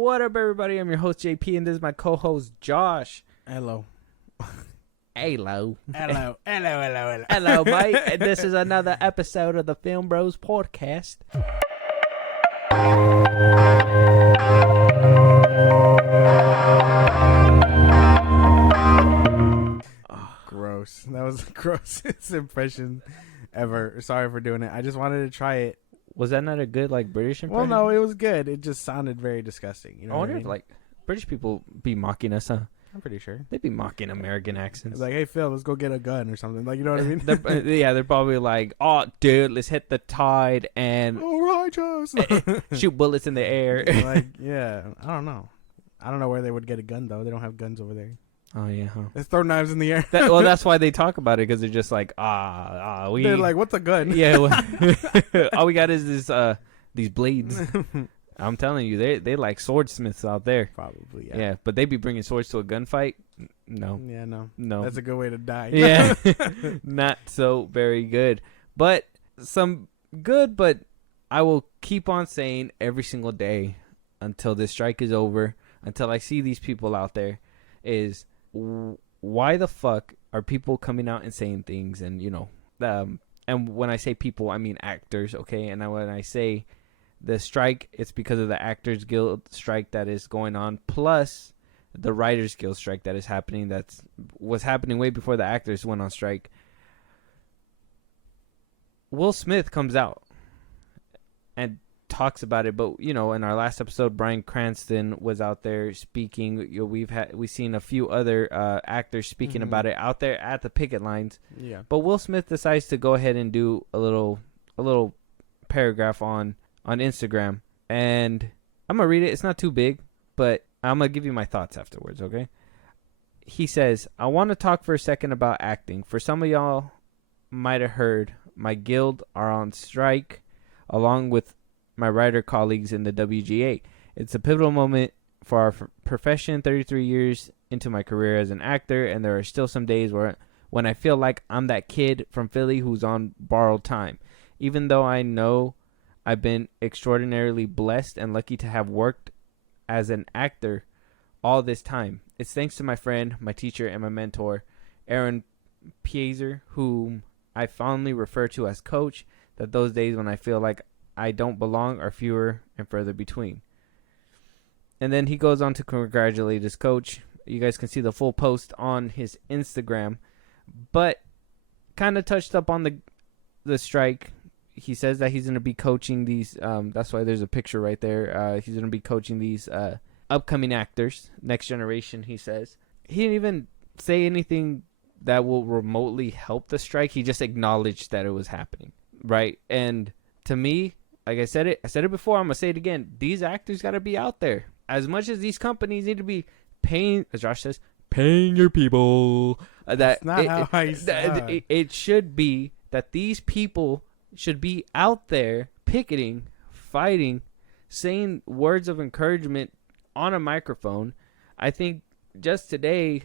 What up, everybody? I'm your host, JP, and this is my co-host, Josh. Hello. Hello. Hello, Hello, mate. And this is another episode of the FilmBros podcast. Gross. That was the grossest impression ever. Sorry for doing it. I just wanted to try it. Was that not a good, British impression? Well, no, it was good. It just sounded very disgusting. You know I wonder what I mean? if, British people be mocking us, huh? I'm pretty sure. They be mocking American accents. It's like, hey, Phil, let's go get a gun or something. Like, you know what I mean? They're probably like, oh, dude, let's hit the tide and All right, Josh. shoot bullets in the air. Yeah. I don't know. I don't know where they would get a gun, though. They don't have guns over there. Oh, yeah, huh? Let's throw knives in the air. That's why they talk about it, because they're just like, They're like, what's a gun? Yeah, all we got is this, these blades. I'm telling you, they like swordsmiths out there. Probably, yeah. Yeah, but they be bringing swords to a gunfight. No. Yeah, no. No. That's a good way to die. Yeah. Not so very good. But some good, but I will keep on saying every single day until this strike is over, until I see these people out there, is why the fuck are people coming out and saying things? And, and when I say people, I mean actors, okay? And when I say the strike, it's because of the Actors Guild strike that is going on, plus the Writers Guild strike that is happening. Was happening way before the actors went on strike. Will Smith comes out and talks about it, but in our last episode, Bryan Cranston was out there speaking. We've seen a few other actors speaking about it out there at the picket lines. Yeah. But Will Smith decides to go ahead and do a little paragraph on Instagram, and I'm gonna read it. It's not too big, but I'm gonna give you my thoughts afterwards, okay? He says, I want to talk for a second about acting. For some of y'all might have heard, my guild are on strike along with my writer colleagues in the WGA. It's a pivotal moment for our profession, 33 years into my career as an actor, and there are still some days when I feel like I'm that kid from Philly who's on borrowed time. Even though I know I've been extraordinarily blessed and lucky to have worked as an actor all this time. It's thanks to my friend, my teacher, and my mentor, Aaron Pieser, whom I fondly refer to as Coach, that those days when I feel like I don't belong are fewer and further between. And then he goes on to congratulate his coach. You guys can see the full post on his Instagram, but kind of touched up on the strike. He says that he's going to be coaching these. That's why there's a picture right there. He's going to be coaching these upcoming actors, next generation, he says. He didn't even say anything that will remotely help the strike. He just acknowledged that it was happening, right? And to me, like I said it before, I'm going to say it again. These actors got to be out there. As much as these companies need to be paying, as Josh says, paying your people. That's not how I said. It should be that these people should be out there picketing, fighting, saying words of encouragement on a microphone. I think just today,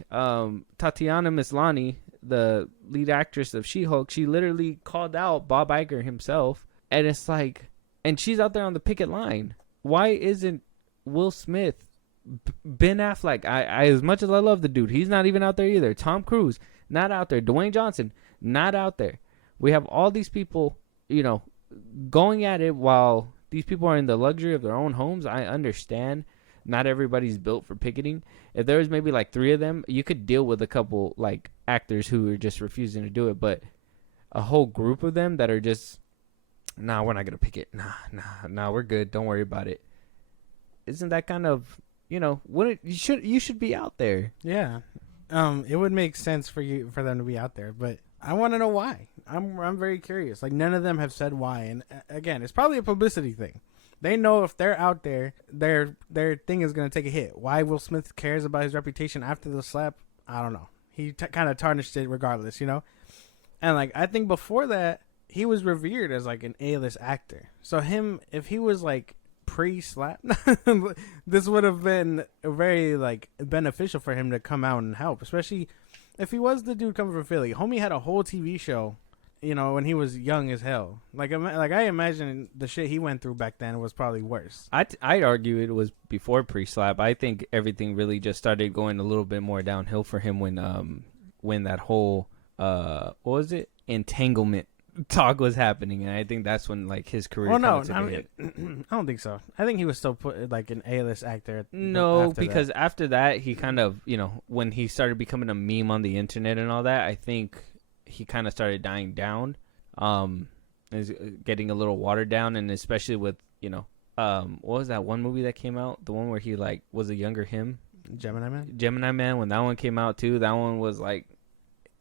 Tatiana Maslany, the lead actress of She-Hulk, she literally called out Bob Iger himself. And it's like, and she's out there on the picket line. Why isn't Will Smith, Ben Affleck, I as much as I love the dude, he's not even out there either. Tom Cruise, not out there. Dwayne Johnson, not out there. We have all these people, going at it while these people are in the luxury of their own homes. I understand not everybody's built for picketing. If there was maybe 3 of them, you could deal with a couple actors who are just refusing to do it. But a whole group of them that are just, nah, we're not going to picket. Nah, we're good. Don't worry about it. Isn't that kind of, you should be out there. Yeah. It would make sense for them to be out there, but I want to know why. I'm very curious. None of them have said why, and again, it's probably a publicity thing. They know if they're out there, their thing is going to take a hit. Why Will Smith cares about his reputation after the slap, I don't know. He kind of tarnished it regardless, And I think before that, he was revered as an A-list actor. So if he was pre-slap, this would have been very beneficial for him to come out and help, especially if he was the dude coming from Philly. Homie had a whole TV show, when he was young as hell. Like I imagine the shit he went through back then was probably worse. I'd argue it was before pre-slap. I think everything really just started going a little bit more downhill for him when that whole what was it, entanglement talk was happening, and I think that's when like his career. Well, no, took a hit. I don't think so. I think he was still put like an A-list actor. No, because after that he kind of when he started becoming a meme on the internet and all that, I think he kind of started dying down, is getting a little watered down, and especially with what was that one movie that came out, the one where he like was a younger him, Gemini Man, when that one came out too, that one was like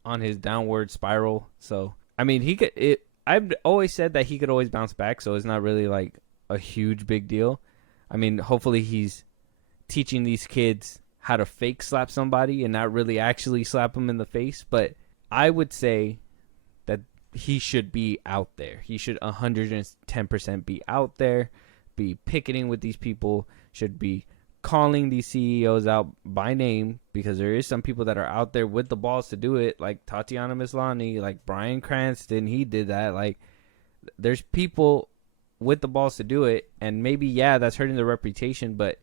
on his downward spiral. So I mean, I've always said that he could always bounce back, so it's not really like a huge big deal. I mean, hopefully he's teaching these kids how to fake slap somebody and not really actually slap them in the face. But I would say that he should be out there. He should 110% be out there, be picketing with these people, should be calling these CEOs out by name, because there is some people that are out there with the balls to do it, like Tatiana Maslany, like Bryan Cranston. He did that. Like, there's people with the balls to do it, and maybe that's hurting their reputation, but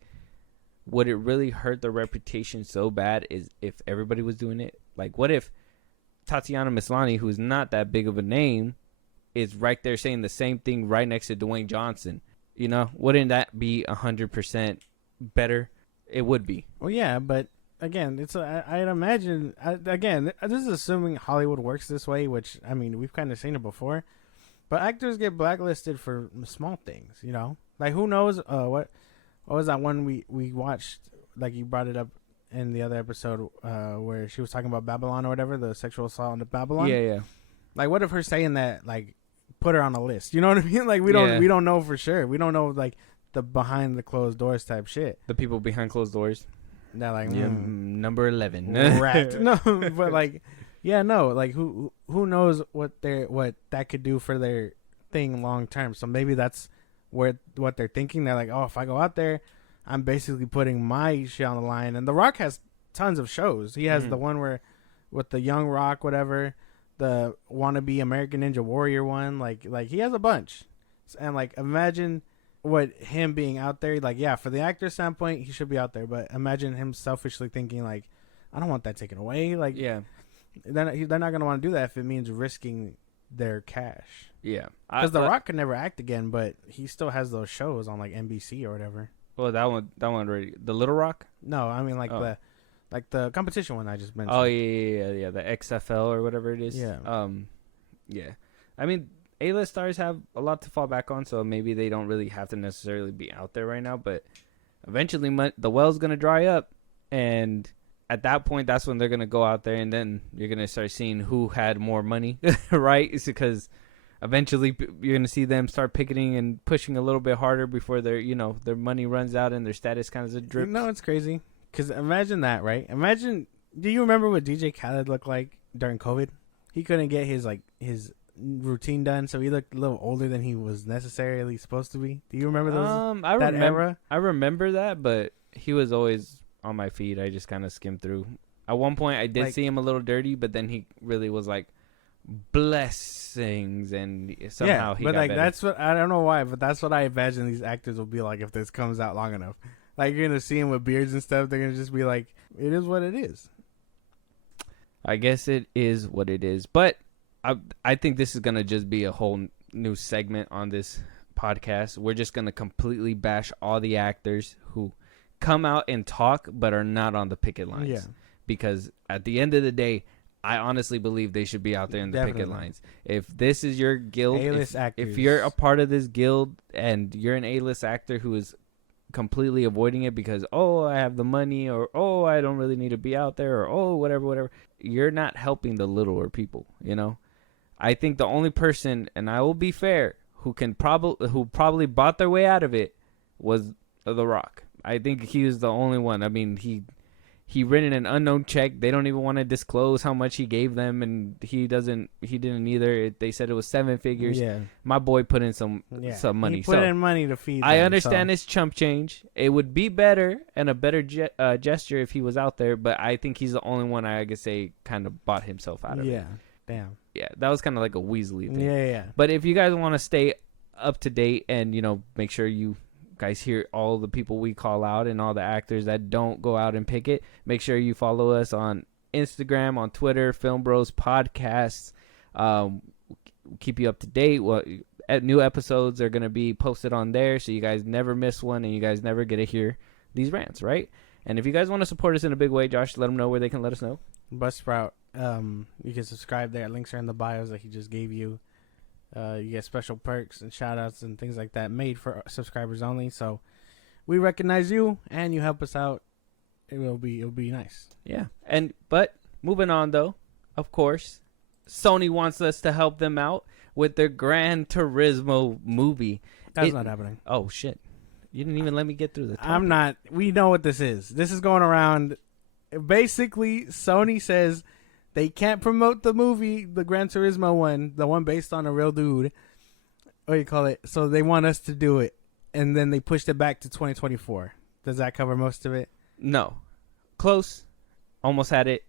would it really hurt their reputation so bad is if everybody was doing it? Like, what if Tatiana Maslany, who's not that big of a name, is right there saying the same thing right next to Dwayne Johnson? Wouldn't that be 100% better? It would be. Well, yeah, but again, I'd imagine, again, this is assuming Hollywood works this way, which, I mean, we've kind of seen it before, but actors get blacklisted for small things, like who knows, what was that one we watched, like you brought it up in the other episode, where she was talking about Babylon or whatever, the sexual assault on Babylon. Yeah. Like, what if her saying that, like, put her on a list? You know what I mean? Like, we don't know for sure. We don't know, like, the behind the closed doors type shit. The people behind closed doors. They're like, number 11. Rat. No, but like, like who knows what that could do for their thing long term. So maybe that's what they're thinking. They're like, oh, if I go out there, I'm basically putting my shit on the line. And The Rock has tons of shows. He has the one where with the Young Rock, whatever, the wannabe American Ninja Warrior one. Like he has a bunch. And like, imagine what him being out there, like, for the actor standpoint, he should be out there, but imagine him selfishly thinking, like, I don't want that taken away. Like, they're not going to want to do that if it means risking their cash. Yeah. Because The Rock could never act again, but he still has those shows on, like, NBC or whatever. Well, that one already. The Little Rock? No, I mean, like, the competition one I just mentioned. Oh, yeah, the XFL or whatever it is. Yeah. Yeah. I mean, A-list stars have a lot to fall back on, so maybe they don't really have to necessarily be out there right now, but eventually the well's going to dry up, and at that point, that's when they're going to go out there, and then you're going to start seeing who had more money, right? It's because eventually you're going to see them start picketing and pushing a little bit harder before their money runs out and their status kind of drips. No, it's crazy, because imagine that, right? Do you remember what DJ Khaled looked like during COVID? He couldn't get his routine done, so he looked a little older than he was necessarily supposed to be. Do you remember those? Era? I remember that, but he was always on my feed. I just kind of skimmed through. At one point, I did see him a little dirty, but then he really was like blessings, and somehow he got better. That's what I don't know why, but that's what I imagine these actors will be like if this comes out long enough. Like, you're gonna see them with beards and stuff. They're gonna just be like, "It is what it is." I guess it is what it is, but I think this is going to just be a whole new segment on this podcast. We're just going to completely bash all the actors who come out and talk but are not on the picket lines. Yeah. Because at the end of the day, I honestly believe they should be out there in the picket lines. If this is your guild, if you're a part of this guild and you're an A-list actor who is completely avoiding it because, I have the money, or, I don't really need to be out there, or, whatever, you're not helping the littler people, I think the only person, and I will be fair, who probably bought their way out of it was The Rock. I think he was the only one. I mean, he written an unknown check. They don't even want to disclose how much he gave them, and he didn't either. They said it was 7 figures. Yeah. My boy put in some money. He put in money to feed them. I understand it's chump change. It would be better and a better gesture if he was out there, but I think he's the only one I could say kind of bought himself out of it. Yeah. Damn. Yeah, that was kind of like a Weasley thing. Yeah. But if you guys want to stay up to date and, make sure you guys hear all the people we call out and all the actors that don't go out and pick it, make sure you follow us on Instagram, on Twitter, FilmBros Podcasts. Keep you up to date. New episodes are going to be posted on there, so you guys never miss one and you guys never get to hear these rants, right? And if you guys want to support us in a big way, Josh, let them know where they can let us know. Buzzsprout. You can subscribe there. Links are in the bios that he just gave you. You get special perks and shout outs and things like that made for subscribers only. So we recognize you and you help us out. It'll be nice. Yeah. But moving on though, of course, Sony wants us to help them out with their Gran Turismo movie. That's not happening. Oh shit. You didn't even let me get through the topic. I'm not. We know what this is. This is going around. Basically, Sony says they can't promote the movie, the Gran Turismo one, the one based on a real dude. What do you call it? So they want us to do it. And then they pushed it back to 2024. Does that cover most of it? No. Close. Almost had it.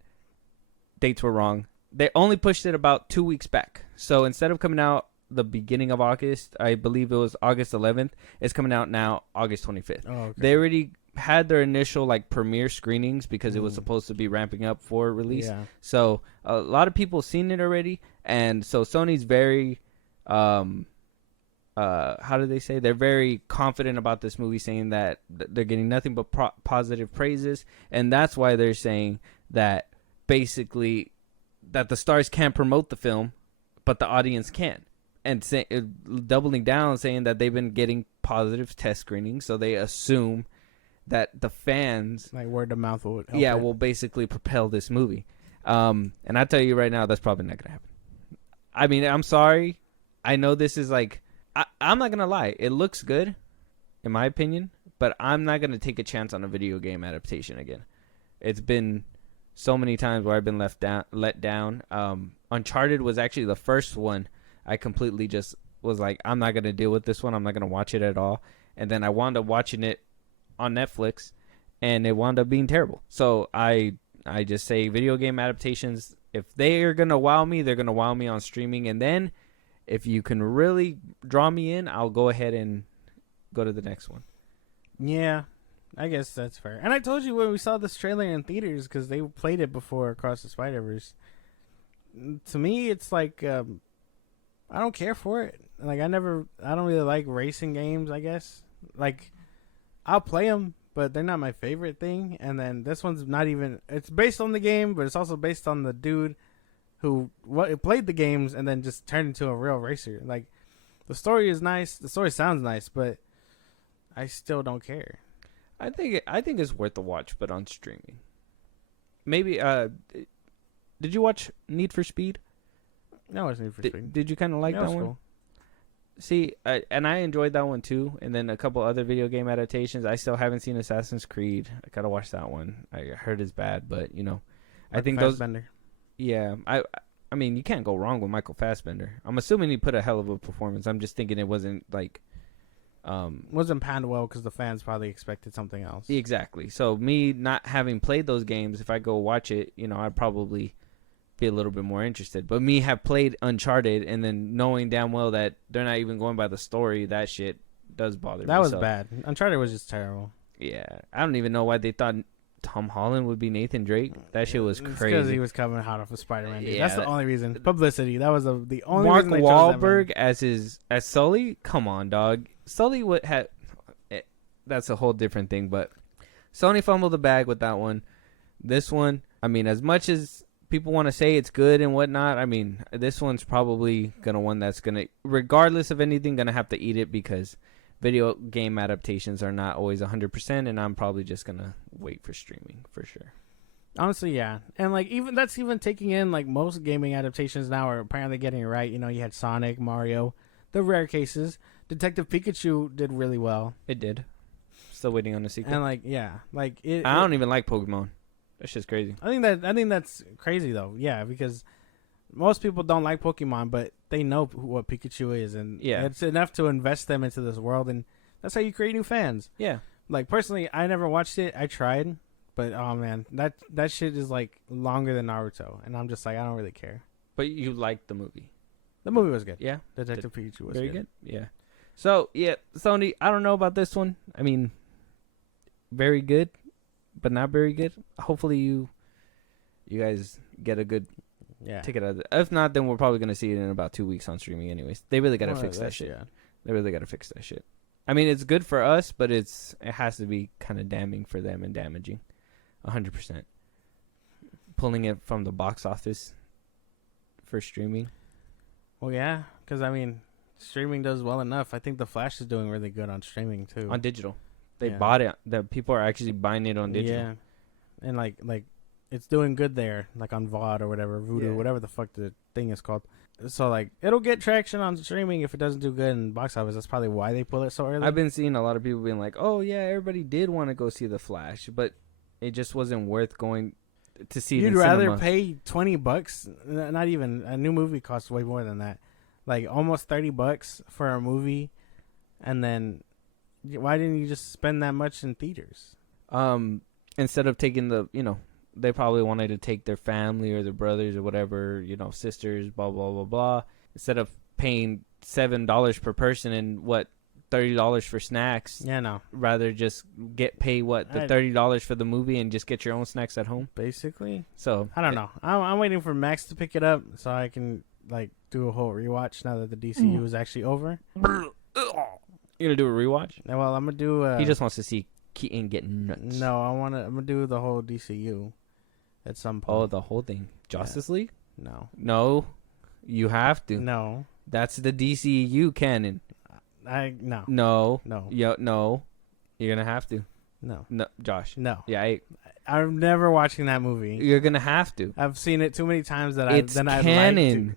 Dates were wrong. They only pushed it about 2 weeks back. So instead of coming out the beginning of August, I believe it was August 11th, it's coming out now August 25th. Oh, okay. They already had their initial premiere screenings because it was supposed to be ramping up for release. Yeah. So a lot of people seen it already, and so Sony's very how do they say, they're very confident about this movie, saying that they're getting nothing but positive praises, and that's why they're saying that basically that the stars can't promote the film but the audience can, and doubling down, saying that they've been getting positive test screenings, so they assume that the fans, word of mouth will help will basically propel this movie. And I tell you right now, that's probably not gonna happen. I mean, I'm sorry. I know this is I'm not gonna lie. It looks good, in my opinion, but I'm not gonna take a chance on a video game adaptation again. It's been so many times where I've been let down. Uncharted was actually the first one I completely just was like, I'm not gonna deal with this one. I'm not gonna watch it at all. And then I wound up watching it on Netflix, and it wound up being terrible. So I just say video game adaptations, if they are gonna wow me, they're gonna wow me on streaming, and then if you can really draw me in, I'll go ahead and go to the next one. Yeah, I guess that's fair. And I told you when we saw this trailer in theaters, because they played it before Across the Spider-Verse. To me, it's I don't care for it. I don't really like racing games, I guess. I'll play them, but they're not my favorite thing. And then this one's not even, it's based on the game, but it's also based on the dude who played the games and then just turned into a real racer. The story is nice. The story sounds nice, but I still don't care. I think it's worth a watch, but on streaming. Maybe, did you watch Need for Speed? No, it's Need for Speed. Did you kind of like that one? Cool. See, and I enjoyed that one too. And then a couple other video game adaptations. I still haven't seen Assassin's Creed. I gotta watch that one. I heard it's bad, but I think Fassbender. those. Yeah, I mean, you can't go wrong with Michael Fassbender. I'm assuming he put a hell of a performance. I'm just thinking it wasn't wasn't panned well because the fans probably expected something else. Exactly. So me not having played those games, if I go watch it, I'd probably be a little bit more interested. But me have played Uncharted and then knowing damn well that they're not even going by the story, that shit does bother me. That was bad. Uncharted was just terrible. Yeah. I don't even know why they thought Tom Holland would be Nathan Drake. That shit was crazy. Because he was coming hot off of Spider-Man. Dude. Yeah, that's the only reason. Publicity. That was the only Mark reason they chose that Wahlberg man. as Sully? Come on, dog. Sully would have... That's a whole different thing, but Sony fumbled the bag with that one. This one, I mean, as much as people want to say it's good and whatnot, I mean, this one's probably one that's going to, regardless of anything, going to have to eat it because video game adaptations are not always 100%, and I'm probably just going to wait for streaming for sure. Honestly, yeah. And even taking in most gaming adaptations now are apparently getting it right. You had Sonic, Mario, the rare cases. Detective Pikachu did really well. It did. Still waiting on the sequel. And I don't even like Pokemon. That's just crazy. I think that's crazy though. Yeah, because most people don't like Pokemon, but they know what Pikachu is, and it's enough to invest them into this world, and that's how you create new fans. Yeah. Personally, I never watched it. I tried, but oh man, that shit is longer than Naruto, and I'm just I don't really care. But you liked the movie. The movie was good. Yeah. Detective Pikachu was Very good. good. Yeah. So, yeah, Sony, I don't know about this one. I mean, very good, but not very good. Hopefully you guys get a good ticket out of it. If not, then we're probably going to see it in about 2 weeks on streaming anyways. They really got to fix that shit. Yeah. They really got to fix that shit. I mean, it's good for us, but it has to be kind of damning for them and damaging. 100%. Pulling it from the box office for streaming. Well, yeah, because, I mean, streaming does well enough. I think The Flash is doing really good on streaming, too. On digital. They bought it. The people are actually buying it on digital. Yeah. And, like it's doing good there, like on VOD or whatever, Voodoo, whatever the fuck the thing is called. So, like, it'll get traction on streaming if it doesn't do good in box office. That's probably why they pull it so early. I've been seeing a lot of people being like, oh, yeah, everybody did want to go see The Flash, but it just wasn't worth going to see it You'd in rather cinema. pay $20? Not even. A new movie costs way more than that. Like, almost $30 for a movie, and then why didn't you just spend that much in theaters? Instead of taking they probably wanted to take their family or their brothers or whatever, sisters, blah, blah, blah, blah. Instead of paying $7 per person and $30 for snacks. Yeah, no. Rather just pay the $30 for the movie and just get your own snacks at home. Basically. So I don't know. I'm waiting for Max to pick it up so I can do a whole rewatch now that the DCU is actually over. You gonna do a rewatch? Well, I'm gonna do. He just wants to see Keaton get nuts. No, I'm gonna do the whole DCU at some point. Oh, the whole thing. Justice League? No, you have to. No, that's the DCU canon. No. You're gonna have to. No, Josh. No. Yeah, I'm never watching that movie. You're gonna have to. I've seen it too many times that it's canon.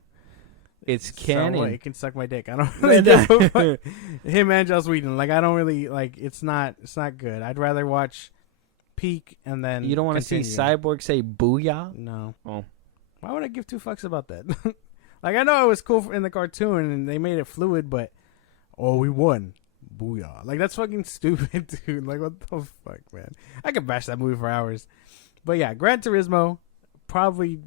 It's canon. So it can suck my dick. I don't really him and Joss Whedon. I don't really It's not good. I'd rather watch Peak and then. You don't want to see Cyborg say "booyah"? No. Oh. Why would I give two fucks about that? I know it was cool in the cartoon and they made it fluid, but we won. Booyah. That's fucking stupid, dude. What the fuck, man? I could bash that movie for hours. But yeah, Gran Turismo, probably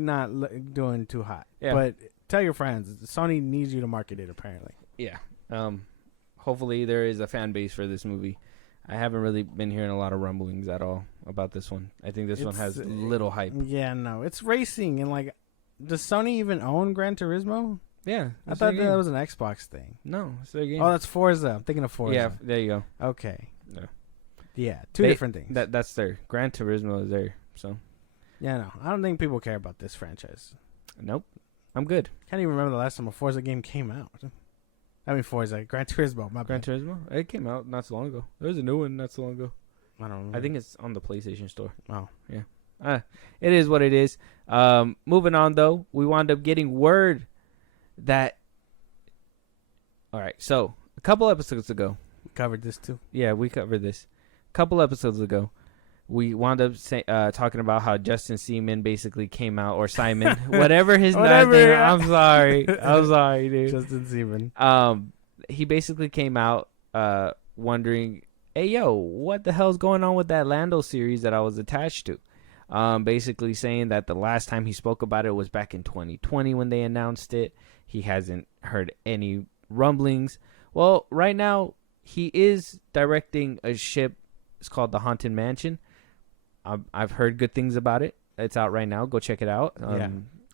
not doing too hot. Yeah. But tell your friends. Sony needs you to market it, apparently. Yeah. Hopefully there is a fan base for this movie. I haven't really been hearing a lot of rumblings at all about this one. I think this one has little hype. Yeah, no. It's racing, and does Sony even own Gran Turismo? Yeah. I thought that was an Xbox thing. No, it's their game. Oh, that's Forza. I'm thinking of Forza. Yeah, there you go. Okay. No. Yeah, two different things. That's their Gran Turismo is there. So. Yeah, no. I don't think people care about this franchise. Nope. I'm good. Can't even remember the last time a Forza game came out. I mean, Forza, Gran Turismo. Gran Turismo? It came out not so long ago. There was a new one not so long ago. I don't know. I think it's on the PlayStation Store. Oh. Yeah. It is what it is. Moving on, though, we wound up getting word that... All right, so a couple episodes ago... We covered this, too. Yeah, we covered this. A couple episodes ago, we wound up talking about how Justin Seaman basically came out, or Simon, whatever his last name. I'm sorry, dude. Justin Seaman. He basically came out, wondering, "Hey, yo, what the hell's going on with that Lando series that I was attached to?" Basically saying that the last time he spoke about it was back in 2020 when they announced it. He hasn't heard any rumblings. Well, right now he is directing a ship. It's called the Haunted Mansion. I've heard good things about it. It's out right now. Go check it out.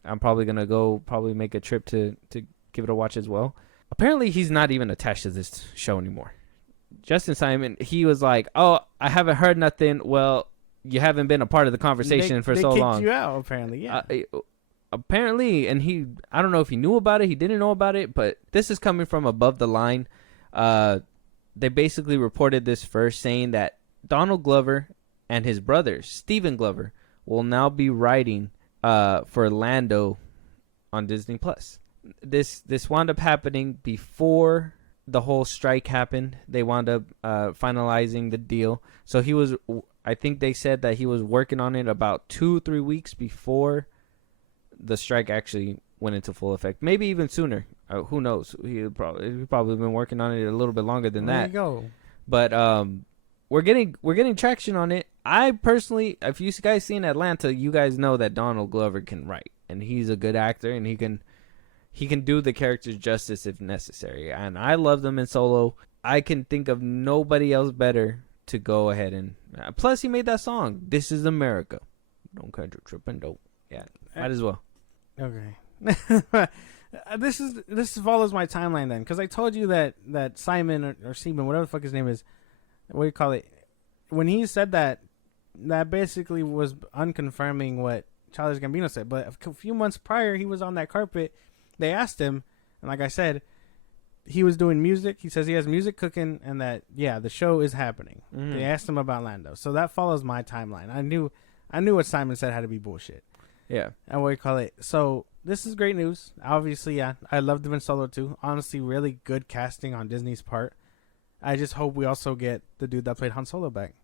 I'm probably going to probably make a trip to give it a watch as well. Apparently, he's not even attached to this show anymore. Justin Simon, he was like, "Oh, I haven't heard nothing." Well, you haven't been a part of the conversation for so long. They kicked you out, apparently, yeah. Apparently, and I don't know if he knew about it, he didn't know about it, but this is coming from above the line. They basically reported this first, saying that Donald Glover and his brother, Stephen Glover, will now be writing for Lando on Disney+. This wound up happening before the whole strike happened. They wound up finalizing the deal. So I think they said that he was working on it about 2-3 weeks before the strike actually went into full effect. Maybe even sooner. Who knows? He'd probably been working on it a little bit longer than that. There you go. But we're getting traction on it. I personally, if you guys seen Atlanta, you guys know that Donald Glover can write. and he's a good actor, and he can do the characters justice if necessary. And I love them in Solo. I can think of nobody else better to go ahead and. Plus, he made that song, "This Is America." Don't catch a trip and don't. Yeah, might as well. Okay. This follows my timeline then, because I told you that Simon or Seaman, whatever the fuck his name is, what do you call it? When he said that basically was unconfirming what Childish Gambino said. But a few months prior, he was on that carpet. They asked him, and like I said, he was doing music. He says he has music cooking, and that the show is happening. Mm-hmm. They asked him about Lando, so that follows my timeline. I knew what Simon said had to be bullshit. Yeah, and what do you call it? So this is great news. Obviously, yeah, I loved him in Solo too. Honestly, really good casting on Disney's part. I just hope we also get the dude that played Han Solo back.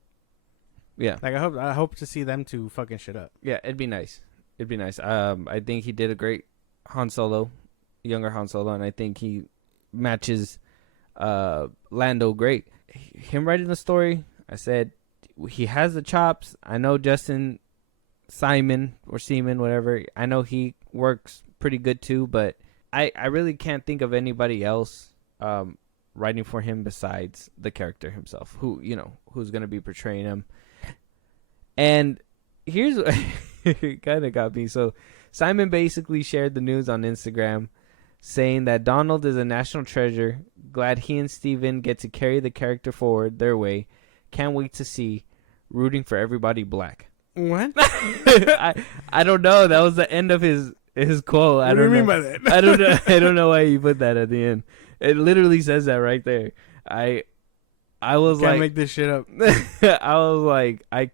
Yeah, like I hope to see them two fucking shit up. Yeah, it'd be nice. I think he did a great Han Solo, younger Han Solo, and I think he matches Lando great. Him writing the story, I said he has the chops. I know Justin Simon or Seaman, whatever. I know he works pretty good too, but I really can't think of anybody else writing for him besides the character himself, who's gonna be portraying him. And here's it kind of got me. So Simon basically shared the news on Instagram, saying that Donald is a national treasure. Glad he and Steven get to carry the character forward their way. Can't wait to see. Rooting for everybody black. What? I don't know. That was the end of his quote. What do you mean by that? I don't know. I don't know why you put that at the end. It literally says that right there. I was Can't like, make this shit up. I was like, I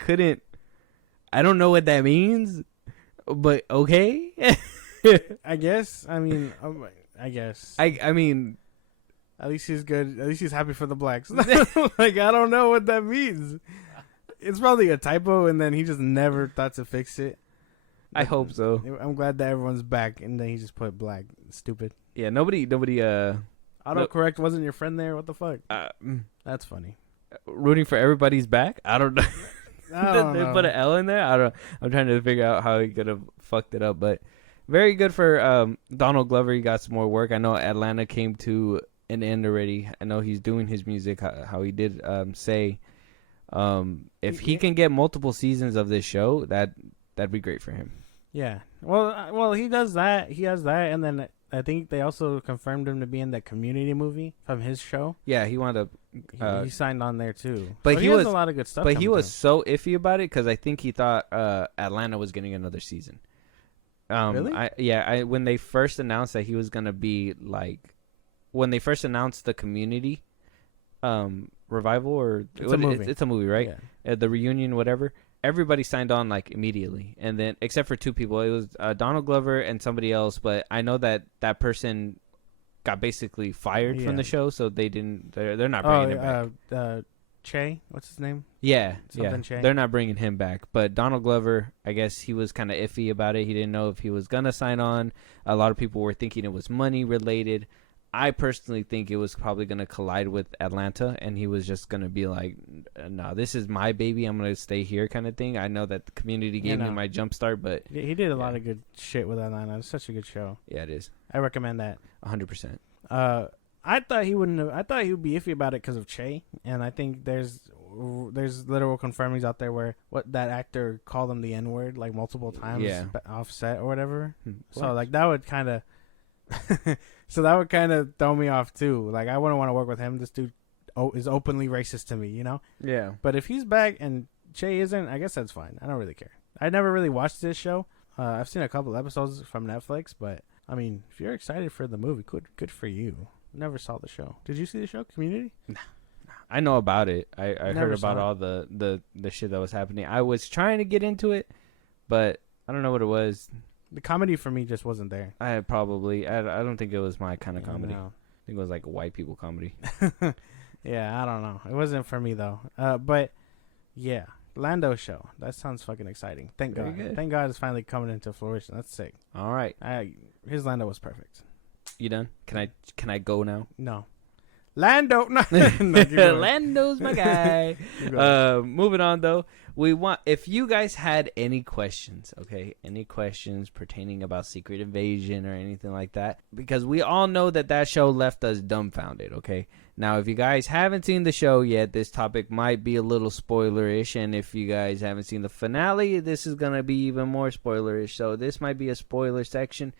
don't know what that means, but okay. I guess. I mean, I guess. I mean, at least he's good. At least he's happy for the blacks. Like, I don't know what that means. It's probably a typo, and then he just never thought to fix it. I hope so. I'm glad that everyone's back, and then he just put black. Stupid. Yeah, nobody. Autocorrect wasn't your friend there. What the fuck? That's funny. Rooting for everybody's back. I don't know. They put an L in there. I don't. I'm trying to figure out how he could have fucked it up, but very good for Donald Glover. He got some more work. I know Atlanta came to an end already. I know he's doing his music. How he did say. If he can get multiple seasons of this show, that'd be great for him. Yeah. Well, he does that. He has that, and then I think they also confirmed him to be in that Community movie from his show. Yeah, he wound up. He signed on there too. But so he has a lot of good stuff. But he was so iffy about it because I think he thought Atlanta was getting another season. Really? When they first announced that he was gonna be when they first announced the Community revival, or it's a movie. It's a movie, right? Yeah. The reunion, whatever. Everybody signed on immediately, and then except for two people, it was Donald Glover and somebody else. But I know that person got basically fired from the show, so they didn't. They're not bringing him back. Che, what's his name? Yeah, Che. They're not bringing him back. But Donald Glover, I guess he was kind of iffy about it. He didn't know if he was gonna sign on. A lot of people were thinking it was money related. I personally think it was probably going to collide with Atlanta, and he was just going to be like, no, this is my baby. I'm going to stay here kind of thing. I know that the Community gave me my jump start, but... He did a lot of good shit with Atlanta. It's such a good show. Yeah, it is. I recommend that. 100%. I thought he wouldn't have... I thought he would be iffy about it because of Che, and I think there's literal confirmings out there where that actor called him the N-word multiple times offset or whatever. So that would kind of... So that would kind of throw me off too. I wouldn't want to work with him. This dude is openly racist to me, Yeah. But if he's back and Che isn't, I guess that's fine. I don't really care. I never really watched this show. I've seen a couple episodes from Netflix, but I mean, if you're excited for the movie, good for you. Never saw the show. Did you see the show, Community? Nah. I know about it. I heard about all the shit that was happening. I was trying to get into it, but I don't know what it was. The comedy for me just wasn't there. I don't think it was my kind of comedy. No. I think it was white people comedy. Yeah, I don't know. It wasn't for me though. But yeah, Lando show. That sounds fucking exciting. Thank God. Good. Thank God it's finally coming into fruition. That's sick. All right. His Lando was perfect. You done? Can I go now? No. Lando. No, keep going. Lando's my guy. Keep going. Moving on though, if you guys had any questions, okay, any questions pertaining about Secret Invasion or anything like that, because we all know that show left us dumbfounded. Okay, now if you guys haven't seen the show yet, this topic might be a little spoilerish, and if you guys haven't seen the finale, this is gonna be even more spoilerish. So this might be a spoiler section.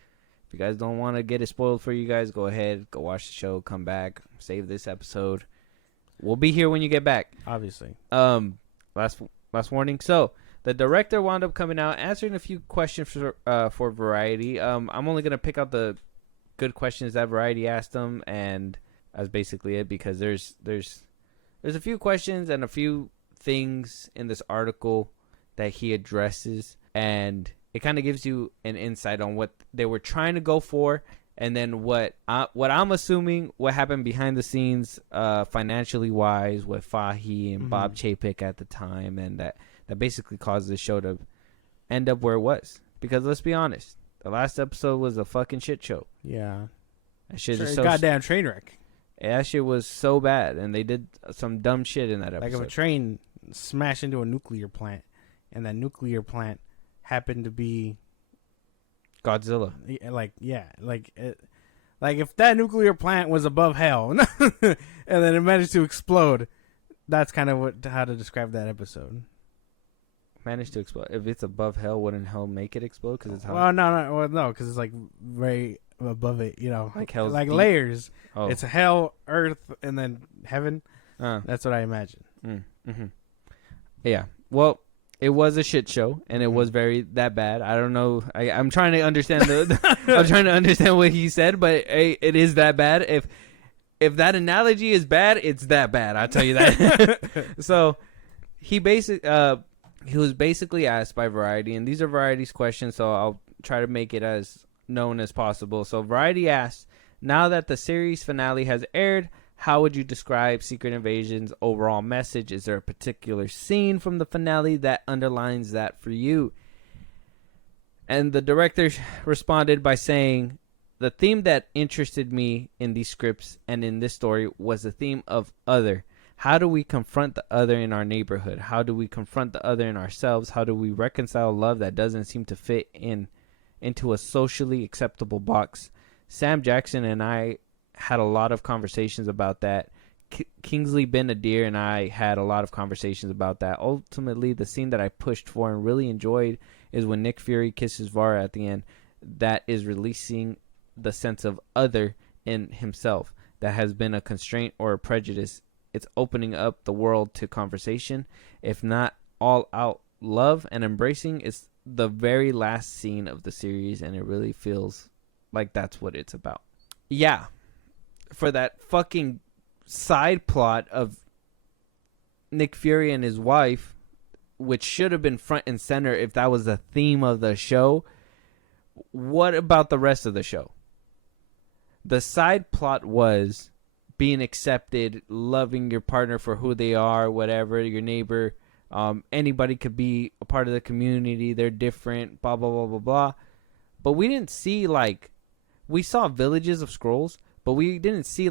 If you guys don't want to get it spoiled for you guys, go ahead, go watch the show, come back, save this episode. We'll be here when you get back. Obviously. Last warning. So the director wound up coming out answering a few questions for Variety. I'm only gonna pick out the good questions that Variety asked them, and that's basically it, because there's a few questions and a few things in this article that he addresses, and it kind of gives you an insight on what they were trying to go for, and then what I'm assuming what happened behind the scenes, financially wise, with Fahy and Bob Chapek at the time, and that basically caused the show to end up where it was. Because let's be honest, the last episode was a fucking shit show. Yeah, that shit sure, is so goddamn train wreck. That shit was so bad, and they did some dumb shit in that episode. Like if a train smashed into a nuclear plant, and that nuclear plant happened to be Godzilla. Like if that nuclear plant was above hell, and then it managed to explode, that's kind of how to describe that episode. Managed to explode. If it's above hell, wouldn't hell make it explode? Because it's hell. Well, no, because it's like very above it, like hell's like deep. Layers. Oh. It's hell, earth, and then heaven. That's what I imagine. Mm-hmm. Yeah. Well, it was a shit show, and it was very that bad. I don't know. I'm trying to understand I'm trying to understand what he said, but it is that bad. If that analogy is bad, it's that bad. I'll tell you that. So he was basically asked by Variety, and these are Variety's questions, so I'll try to make it as known as possible. So Variety asked, now that the series finale has aired, how would you describe Secret Invasion's overall message? Is there a particular scene from the finale that underlines that for you? And the director responded by saying, the theme that interested me in these scripts and in this story was the theme of other. How do we confront the other in our neighborhood? How do we confront the other in ourselves? How do we reconcile love that doesn't seem to fit into a socially acceptable box? Sam Jackson and I had a lot of conversations about that. Kingsley Ben-Adir and I had a lot of conversations about that. Ultimately, the scene that I pushed for and really enjoyed is when Nick Fury kisses Vara at the end. That is releasing the sense of other in himself that has been a constraint or a prejudice. It's opening up the world to conversation. If not all out love and embracing, it's the very last scene of the series, and it really feels like that's what it's about. Yeah. For that fucking side plot of Nick Fury and his wife, which should have been front and center if that was the theme of the show, what about the rest of the show? The side plot was being accepted, loving your partner for who they are, whatever, your neighbor, anybody could be a part of the community, they're different, blah, blah, blah, blah, blah. But we didn't see, we saw villages of Skrulls, but we didn't see,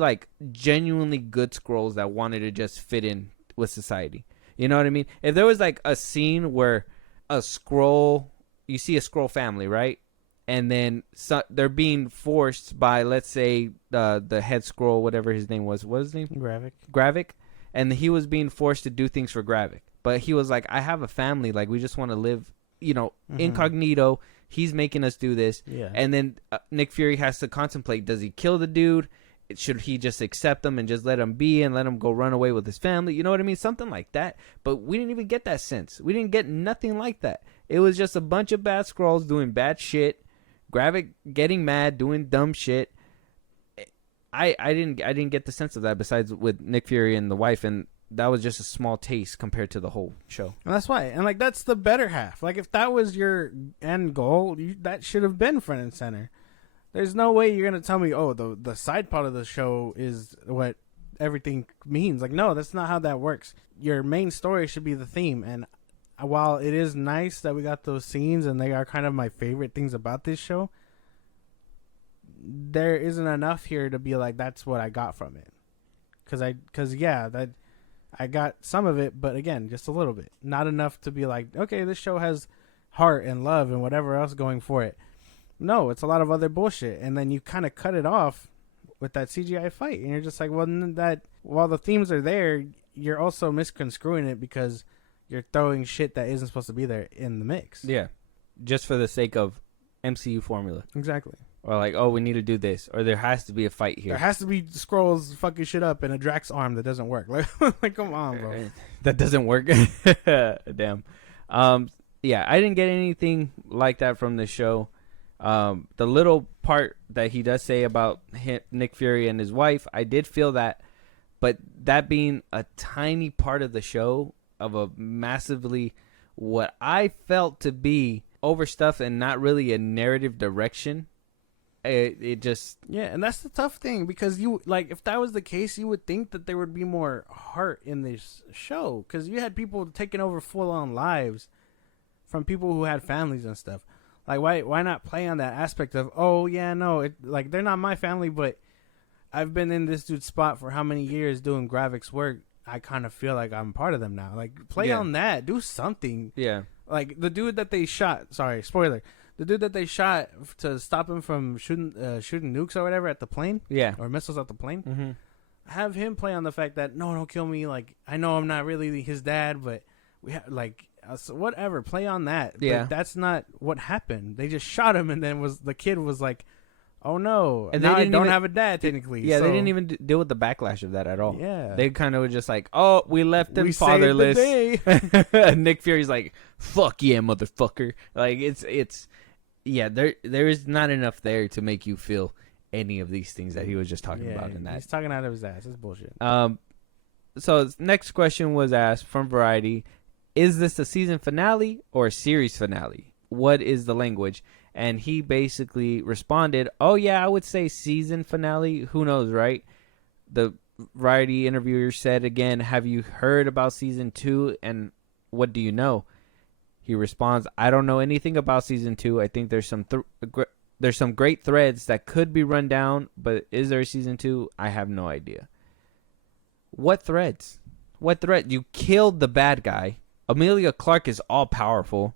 genuinely good Skrulls that wanted to just fit in with society. You know what I mean? If there was, a scene where you see a Skrull family, right? And then they're being forced by, let's say, the head Skrull, whatever his name was. What was his name? Gravik. And he was being forced to do things for Gravik. But he was like, I have a family. We just want to live, incognito. He's making us do this. Yeah. And then Nick Fury has to contemplate, does he kill the dude? Should he just accept him and just let him be and let him go run away with his family? You know what I mean? Something like that. But we didn't even get that sense. We didn't get nothing like that. It was just a bunch of bad Skrulls doing bad shit. Gravik getting mad, doing dumb shit. I didn't get the sense of that besides with Nick Fury and the wife, and that was just a small taste compared to the whole show. And that's why. And that's the better half. If that was your end goal, that should have been front and center. There's no way you're going to tell me, oh, the side part of the show is what everything means. No, that's not how that works. Your main story should be the theme. And while it is nice that we got those scenes and they are kind of my favorite things about this show, there isn't enough here to be that's what I got from it. because that I got some of it, but again, just a little bit, not enough to be like, okay, this show has heart and love and whatever else going for it. No, it's a lot of other bullshit, and then you kind of cut it off with that CGI fight, and you're just like, well, that while the themes are there, you're also misconstruing it because you're throwing shit that isn't supposed to be there in the mix. Yeah, just for the sake of MCU formula. Exactly. Or like, oh, we need to do this, or there has to be a fight here. There has to be scrolls fucking shit up and a Drax arm that doesn't work. Like come on, bro. That doesn't work. Damn. Yeah, I didn't get anything like that from the show. The little part that he does say about Nick Fury and his wife, I did feel that, but that being a tiny part of the show of a massively, what I felt to be overstuffed and not really a narrative direction. It just and that's the tough thing, because you like, if that was the case, you would think that there would be more heart in this show, because you had people taking over full-on lives from people who had families and stuff. Like, why not play on that aspect of, oh yeah, no, like, they're not my family, but I've been in this dude's spot for how many years doing graphics work, I kind of feel like I'm part of them now. Like, play on that, do something. Yeah, like the dude that they shot, sorry, spoiler, the dude that they shot to stop him from shooting nukes or whatever at the plane, or missiles at the plane. Mm-hmm. Have him play on the fact that, no, don't kill me. Like, I know I'm not really his dad, but we have, like, so whatever. Play on that. Yeah, but that's not what happened. They just shot him, and then the kid was like, oh no, and now they I don't have a dad technically. Yeah, so. they didn't even deal with the backlash of that at all. Yeah, they kind of were just like, oh, we left them we fatherless. Saved the day. Nick Fury's like, fuck yeah, motherfucker. Like, it's yeah, there is not enough there to make you feel any of these things that he was just talking about in that. He's talking out of his ass. It's bullshit. So next question was asked from Variety: is this a season finale or a series finale? What is the language? And he basically responded, oh yeah, I would say season finale. Who knows, right? The Variety interviewer said again, have you heard about season 2 and what do you know? He responds, I don't know anything about season 2. I think there's some great threads that could be run down, but is there a season 2? I have no idea. What threads? What thread? You killed the bad guy. Amelia Clarke is all powerful.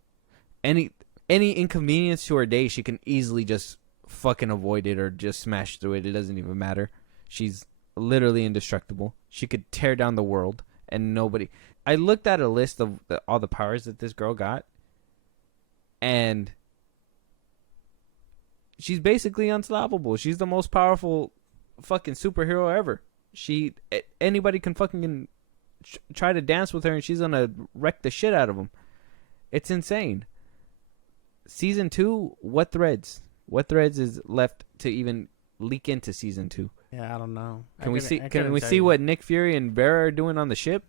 Any inconvenience to her day, she can easily just fucking avoid it or just smash through it. It doesn't even matter. She's literally indestructible. She could tear down the world and nobody. I looked at a list of all the powers that this girl got, and she's basically unstoppable. She's the most powerful fucking superhero ever. Anybody can fucking try to dance with her, and she's gonna wreck the shit out of them. It's insane. Season 2, what threads? What threads is left to even leak into season 2? Yeah, I don't know. Can we see what Nick Fury and Vera are doing on the ship?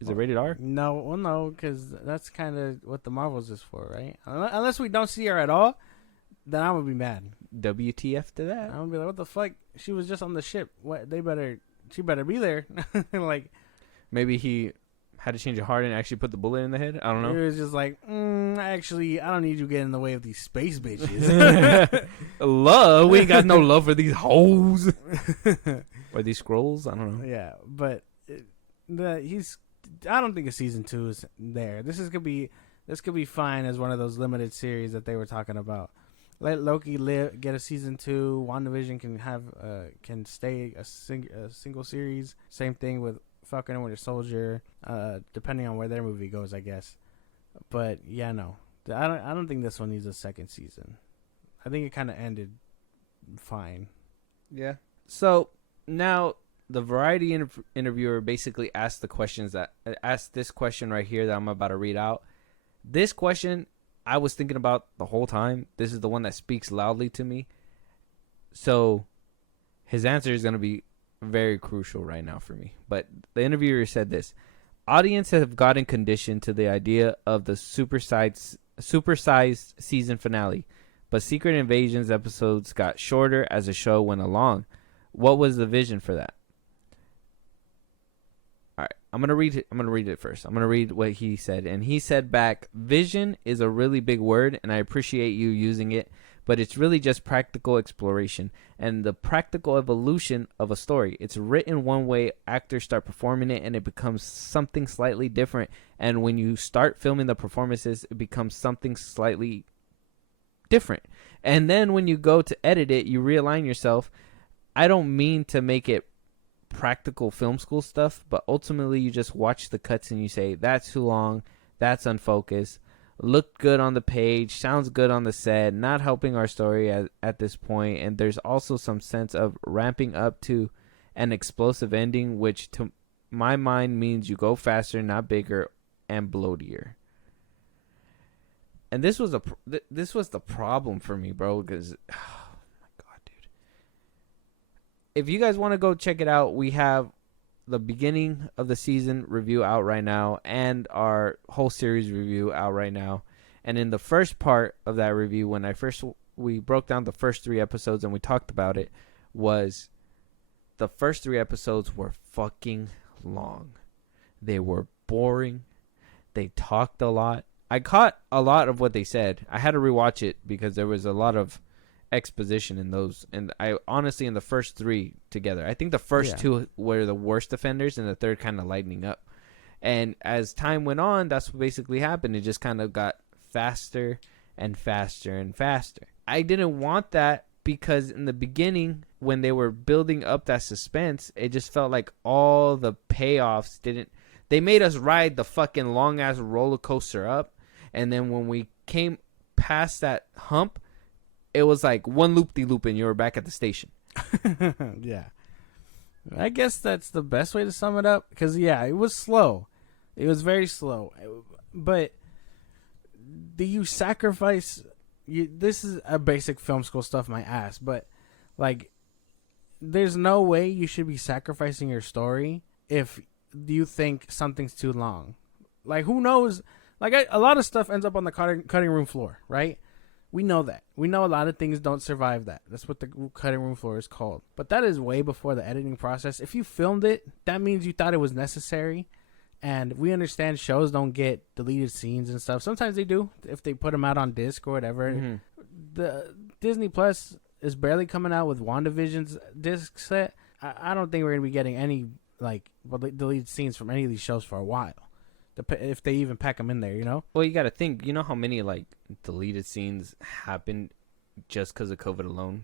Is it rated R? No, well, no, because that's kind of what the Marvels is for, right? Unless we don't see her at all, then I'm gonna be mad. WTF to that? I'm gonna be like, what the fuck? She was just on the ship. What? She better be there. Like, maybe he had to change a heart and actually put the bullet in the head. I don't know. He was just like, actually, I don't need you getting in the way of these space bitches. Love? We ain't got no love for these hoes or these scrolls. I don't know. Yeah, but I don't think a season 2 is there. This could be fine as one of those limited series that they were talking about. Let Loki get a season 2. WandaVision can stay a single series. Same thing with Falcon and Winter Soldier. Depending on where their movie goes, I guess. But yeah, no, I don't think this one needs a second season. I think it kind of ended fine. Yeah. So now the Variety interviewer basically asked this question right here that I'm about to read out. This question I was thinking about the whole time. This is the one that speaks loudly to me. So his answer is going to be very crucial right now for me. But the interviewer said this: audiences have gotten conditioned to the idea of the supersized season finale, but Secret Invasion's episodes got shorter as the show went along. What was the vision for that? All right, I'm gonna read it first. I'm gonna read what he said, and he said back: "Vision is a really big word, and I appreciate you using it, but it's really just practical exploration and the practical evolution of a story. It's written one way, actors start performing it, and it becomes something slightly different. And when you start filming the performances, it becomes something slightly different. And then when you go to edit it, you realign yourself. I don't mean to make it practical film school stuff, but ultimately you just watch the cuts and you say, that's too long, that's unfocused, looked good on the page, sounds good on the set, not helping our story at this point. And there's also some sense of ramping up to an explosive ending, which to my mind means you go faster, not bigger, and bloatier. And this was the problem for me, bro, because oh my god, dude. If you guys want to go check it out, we have the beginning of the season review out right now and our whole series review out right now. And in the first part of that review, when we broke down the first 3 episodes and we talked about it, was the first 3 episodes were fucking long. They were boring. They talked a lot. I caught a lot of what they said. I had to rewatch it because there was a lot of exposition in those. And I honestly, in the first 3 together, I think the first 2 were the worst offenders and the third kind of lightening up. And as time went on, that's what basically happened. It just kind of got faster and faster and faster. I didn't want that because in the beginning, when they were building up that suspense, it just felt like all the payoffs they made us ride the fucking long ass roller coaster up. And then when we came past that hump, it was like one loop-de-loop and you were back at the station. Yeah. I guess that's the best way to sum it up. Because, yeah, it was slow. It was very slow. But do you sacrifice... this is a basic film school stuff, my ass. But, like, there's no way you should be sacrificing your story if you think something's too long. Like, who knows... Like, a lot of stuff ends up on the cutting room floor, right? We know that. We know a lot of things don't survive that. That's what the cutting room floor is called. But that is way before the editing process. If you filmed it, that means you thought it was necessary. And we understand shows don't get deleted scenes and stuff. Sometimes they do, if they put them out on disc or whatever. Mm-hmm. The Disney Plus is barely coming out with WandaVision's disc set. I don't think we're going to be getting any, like, deleted scenes from any of these shows for a while. If they even pack them in there, you know? Well, you got to think, you know how many, like, deleted scenes happened just because of COVID alone?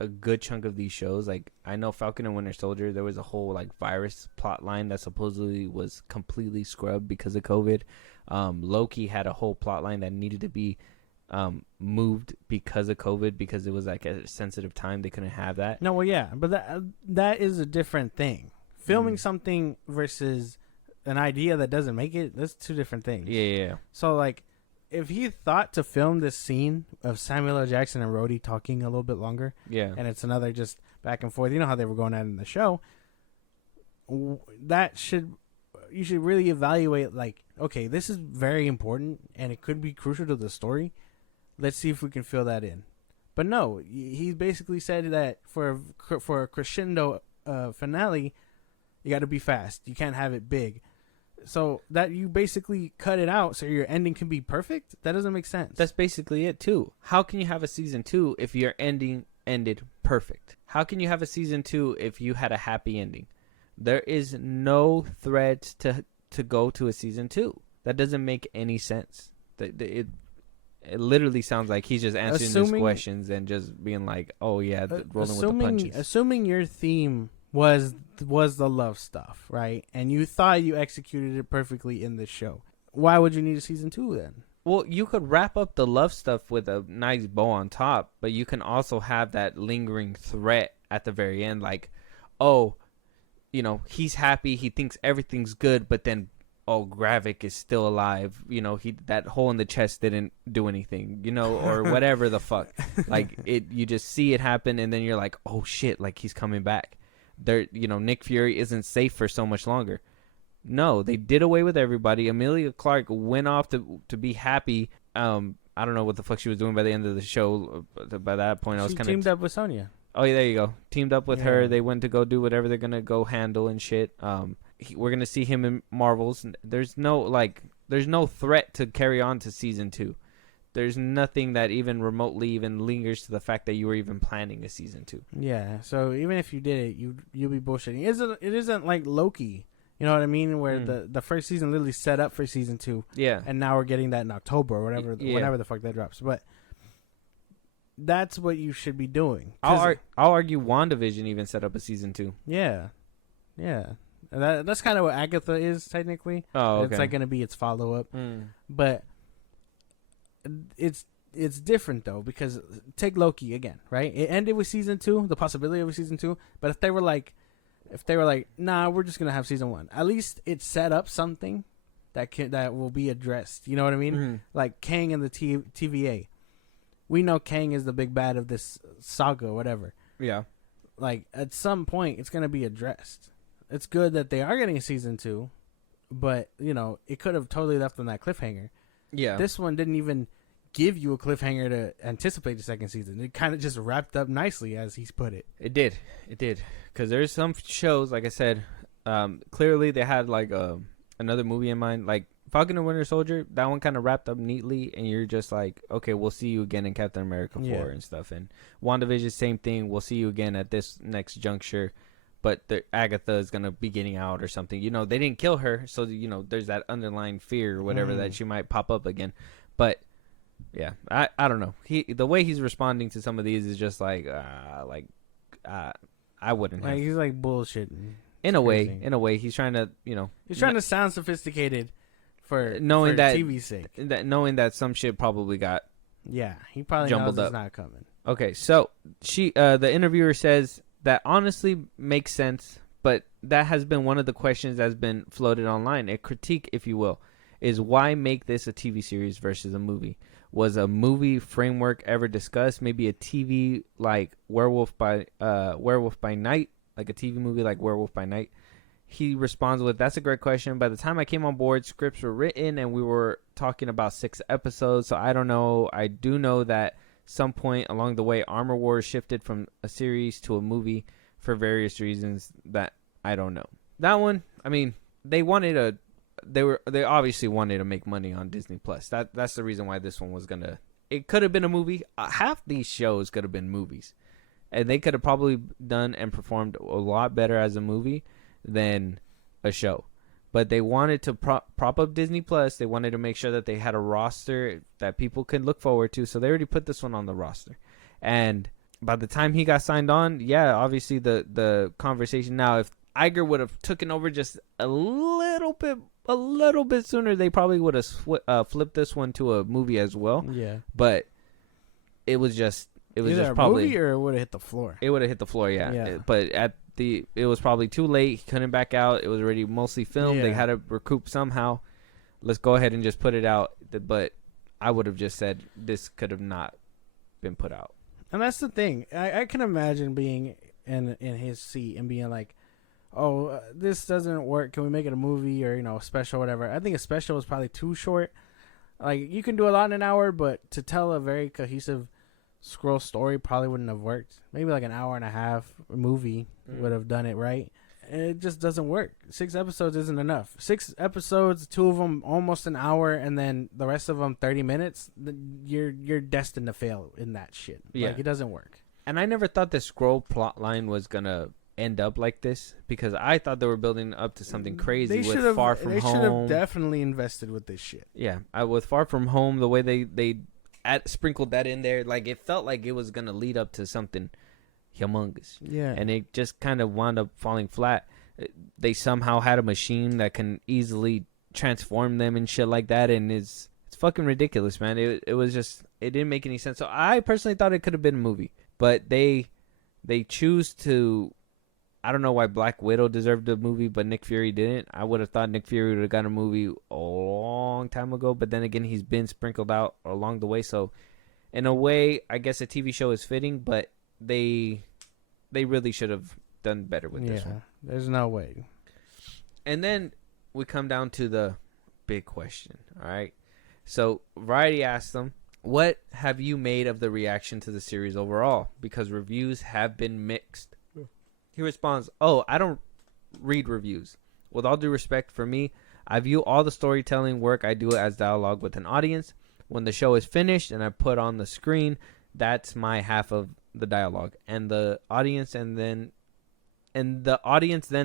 A good chunk of these shows, like, I know Falcon and Winter Soldier, there was a whole, like, virus plot line that supposedly was completely scrubbed because of COVID. Loki had a whole plot line that needed to be moved because of COVID, because it was, like, a sensitive time. They couldn't have that. No, well, yeah, but that is a different thing. Filming something versus... an idea that doesn't make it, that's 2 different things. Yeah. So, like, if he thought to film this scene of Samuel L. Jackson and Rhodey talking a little bit longer, and it's another just back and forth, you know how they were going at it in the show, you should really evaluate, like, okay, this is very important, and it could be crucial to the story. Let's see if we can fill that in. But no, he basically said that for a crescendo finale, you got to be fast. You can't have it big. So that you basically cut it out so your ending can be perfect? That doesn't make sense. That's basically it, too. How can you have a season 2 if your ending ended perfect? How can you have a season 2 if you had a happy ending? There is no thread to go to a season 2. That doesn't make any sense. It literally sounds like he's just answering these questions and just being like, oh, yeah, rolling with the punches. Assuming your theme was the love stuff, right? And you thought you executed it perfectly in the show. Why would you need a season 2 then? Well, you could wrap up the love stuff with a nice bow on top, but you can also have that lingering threat at the very end, like, oh, you know, he's happy, he thinks everything's good, but then, oh, Gravik is still alive. You know, that hole in the chest didn't do anything, you know, or whatever the fuck. Like, you just see it happen, and then you're like, oh shit, like he's coming back. Nick Fury isn't safe for so much longer. No, they did away with everybody. Emilia Clarke went off to be happy. I don't know what the fuck she was doing by the end of the show. By that point, I was kind of teamed up with Sonya. Oh, yeah, there you go. Teamed up with her. They went to go do whatever they're gonna go handle and shit. We're gonna see him in Marvels. There's no threat to carry on to season 2. there's nothing that even remotely even lingers to the fact that you were even planning a season 2. Yeah. So even if you did it, you'll be bullshitting. It isn't like Loki. You know what I mean? Where the first season literally set up for season 2. Yeah. And now we're getting that in October or whatever, whenever the fuck that drops. But that's what you should be doing. I'll argue WandaVision even set up a season 2. Yeah. Yeah. That's kind of what Agatha is technically. Oh, okay. It's like going to be its follow up. But it's different though, because take Loki again, right? It ended with season 2, the possibility of a season 2. But if they were like, nah, we're just gonna have season 1. At least it set up something that will be addressed. You know what I mean? Mm-hmm. Like Kang and the TVA. We know Kang is the big bad of this saga, whatever. Yeah. Like at some point, it's gonna be addressed. It's good that they are getting a season 2, but you know it could have totally left on that cliffhanger. Yeah. This one didn't even give you a cliffhanger to anticipate the second season. It kind of just wrapped up nicely, as he's put it. It did. Because there's some shows, like I said, clearly they had like another movie in mind. Like Falcon and Winter Soldier, that one kind of wrapped up neatly, and you're just like, okay, we'll see you again in Captain America 4 and stuff. And WandaVision, same thing. We'll see you again at this next juncture. But Agatha is going to be getting out or something. You know, they didn't kill her, so, you know, there's that underlying fear or whatever that she might pop up again. But yeah, I don't know. The way he's responding to some of these is just like I wouldn't have. Like he's like bullshitting. In a way, he's trying to, you know, he's trying to sound sophisticated for knowing that TV's sake. Knowing that some shit probably got he probably jumbled knows up. It's not coming. Okay, so the interviewer says that honestly makes sense, but that has been one of the questions that's been floated online. A critique, if you will, is why make this a TV series versus a movie? Was a movie framework ever discussed? Maybe a TV like Werewolf by Night, like a TV movie like Werewolf by Night. He responds with, "That's a great question. By the time I came on board, scripts were written and we were talking about 6 episodes. So I don't know. I do know that some point along the way, Armor Wars shifted from a series to a movie for various reasons that I don't know." That one, I mean, they obviously wanted to make money on Disney Plus. That's the reason why this one was gonna. It could have been a movie. Half these shows could have been movies, and they could have probably done and performed a lot better as a movie than a show. But they wanted to prop up Disney Plus. They wanted to make sure that they had a roster that people could look forward to. So they already put this one on the roster. And by the time he got signed on, obviously the conversation now, if Iger would have taken over just a little bit sooner, they probably would have flipped this one to a movie as well. Yeah. But it was just probably movie, or it would have hit the floor. It would have hit the floor, yeah. But it was probably too late. He couldn't back out. It was already mostly filmed. They had to recoup somehow. Let's go ahead and just put it out. But I would have just said this could have not been put out. And that's the thing. I can imagine being in his seat and being like, "Oh, this doesn't work. Can we make it a movie or a special, whatever?" I think a special is probably too short. Like you can do a lot in an hour, but to tell a very cohesive scroll story probably wouldn't have worked. Maybe like an hour and a half movie would have done it right. And it just doesn't work. 6 episodes isn't enough. 6 episodes, 2 of them almost an hour, and then the rest of them 30 minutes. You're destined to fail in that shit. Yeah. Like it doesn't work. And I never thought the scroll plot line was gonna end up like this, because I thought they were building up to something crazy with Far From Home. They should have definitely invested with this shit. Yeah, with Far From Home, the way they sprinkled that in there, like it felt like it was gonna lead up to something humongous. Yeah, and it just kind of wound up falling flat. They somehow had a machine that can easily transform them and shit like that, and it's fucking ridiculous, man. It was just, it didn't make any sense. So I personally thought it could have been a movie, but they choose to. I don't know why Black Widow deserved a movie, but Nick Fury didn't. I would have thought Nick Fury would have got a movie a long time ago, but then again, he's been sprinkled out along the way. So, in a way, I guess a TV show is fitting, but they really should have done better with this one. There's no way. And then we come down to the big question, all right? So, Variety asked them, what have you made of the reaction to the series overall? Because reviews have been mixed. He responds, I don't read reviews. With all due respect for me, I view all the storytelling work I do as dialogue with an audience. When the show is finished and I put on the screen, that's my half of the dialogue, and the audience then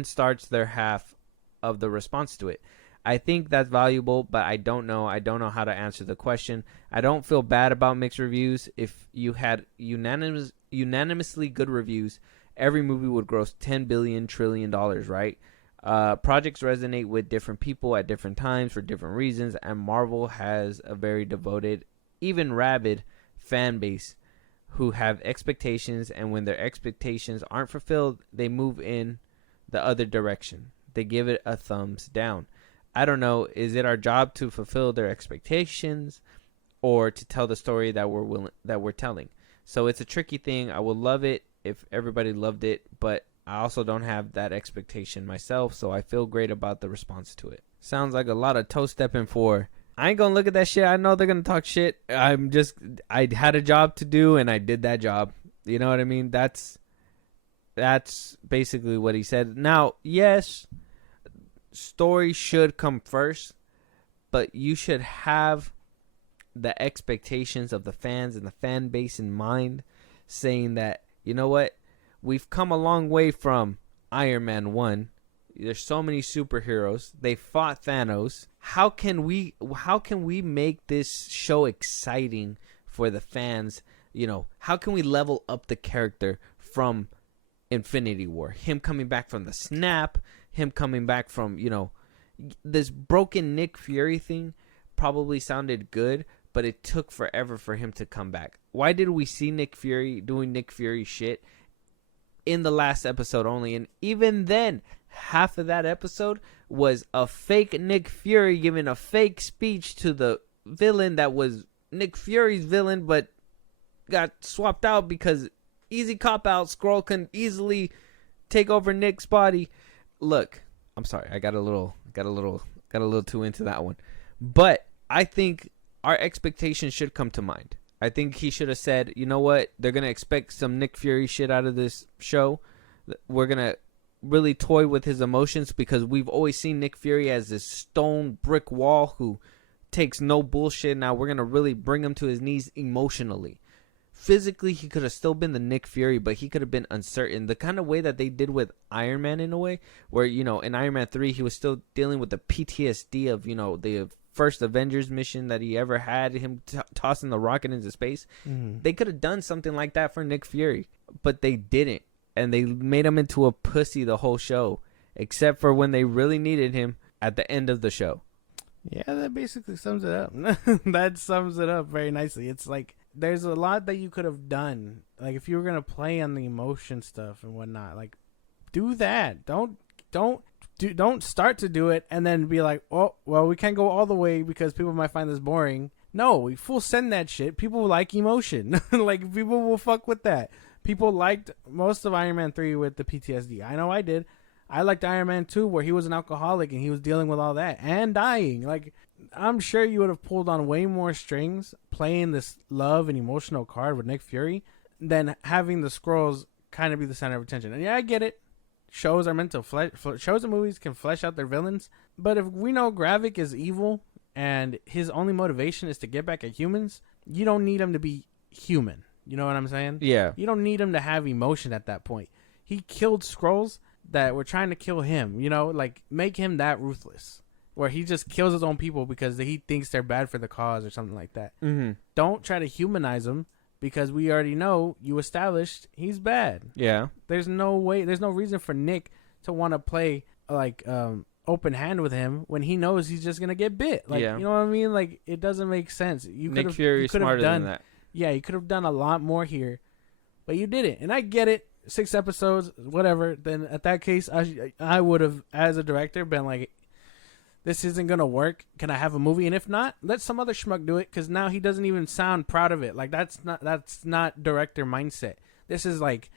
starts their half of the response to it. I think that's valuable, but I don't know how to answer the question. I don't feel bad about mixed reviews. If you had unanimously good reviews, every movie would gross $10 trillion, right? Projects resonate with different people at different times for different reasons, and Marvel has a very devoted, even rabid fan base who have expectations, and when their expectations aren't fulfilled, they move in the other direction. They give it a thumbs down. I don't know, is it our job to fulfill their expectations or to tell the story that we're telling? So it's a tricky thing. I would love it if everybody loved it, but I also don't have that expectation myself, so I feel great about the response to it. Sounds like a lot of toe stepping for. I ain't gonna look at that shit. I know they're gonna talk shit. I had a job to do and I did that job. You know what I mean? That's basically what he said. Now, yes, story should come first, but you should have the expectations of the fans and the fan base in mind, saying that, you know what, we've come a long way from Iron Man 1. There's so many superheroes. They fought Thanos. How can we make this show exciting for the fans? You know, how can we level up the character from Infinity War? Him coming back from the snap, him coming back from, you know, this broken Nick Fury thing probably sounded good, but it took forever for him to come back. Why did we see Nick Fury doing Nick Fury shit in the last episode only? And even then, half of that episode was a fake Nick Fury giving a fake speech to the villain that was Nick Fury's villain, but got swapped out because easy cop out. Skrull can easily take over Nick's body. Look, I'm sorry, I got a little too into that one, but I think our expectations should come to mind. I think he should have said, you know what, they're gonna expect some Nick Fury shit out of this show. We're gonna really toy with his emotions because we've always seen Nick Fury as this stone brick wall who takes no bullshit. Now we're gonna really bring him to his knees emotionally. Physically, he could have still been the Nick Fury, but he could have been uncertain. The kind of way that they did with Iron Man in a way, where, you know, in Iron Man 3, he was still dealing with the PTSD of, you know, the first Avengers mission that he ever had, him tossing the rocket into space. Mm-hmm. They could have done something like that for Nick Fury, but they didn't. And they made him into a pussy the whole show, except for when they really needed him at the end of the show. Yeah, that basically sums it up. That sums it up very nicely. It's like, there's a lot that you could have done. Like, if you were gonna play on the emotion stuff and whatnot, like, do that. Don't start to do it and then be like, oh, well, we can't go all the way because people might find this boring. No, we full send that shit. People like emotion. Like, people will fuck with that. People liked most of Iron Man 3 with the PTSD. I know I did. I liked Iron Man 2 where he was an alcoholic and he was dealing with all that and dying. Like, I'm sure you would have pulled on way more strings playing this love and emotional card with Nick Fury than having the Skrulls kind of be the center of attention. And yeah, I get it. Shows are meant to shows and movies can flesh out their villains. But if we know Gravik is evil and his only motivation is to get back at humans, you don't need him to be human. You know what I'm saying? Yeah. You don't need him to have emotion at that point. He killed Skrulls that were trying to kill him. You know, like, make him that ruthless, where he just kills his own people because he thinks they're bad for the cause or something like that. Mm-hmm. Don't try to humanize him because we already know, you established, he's bad. Yeah. There's no reason for Nick to want to play like open hand with him when he knows he's just gonna get bit. Like, yeah. You know what I mean? Like, it doesn't make sense. Nick Fury is smarter than that. Yeah, you could have done a lot more here, but you didn't. And I get it. 6 episodes, whatever. Then at that case, I would have, as a director, been like, this isn't gonna work. Can I have a movie? And if not, let some other schmuck do it. Because now he doesn't even sound proud of it. Like, that's not director mindset. This is like,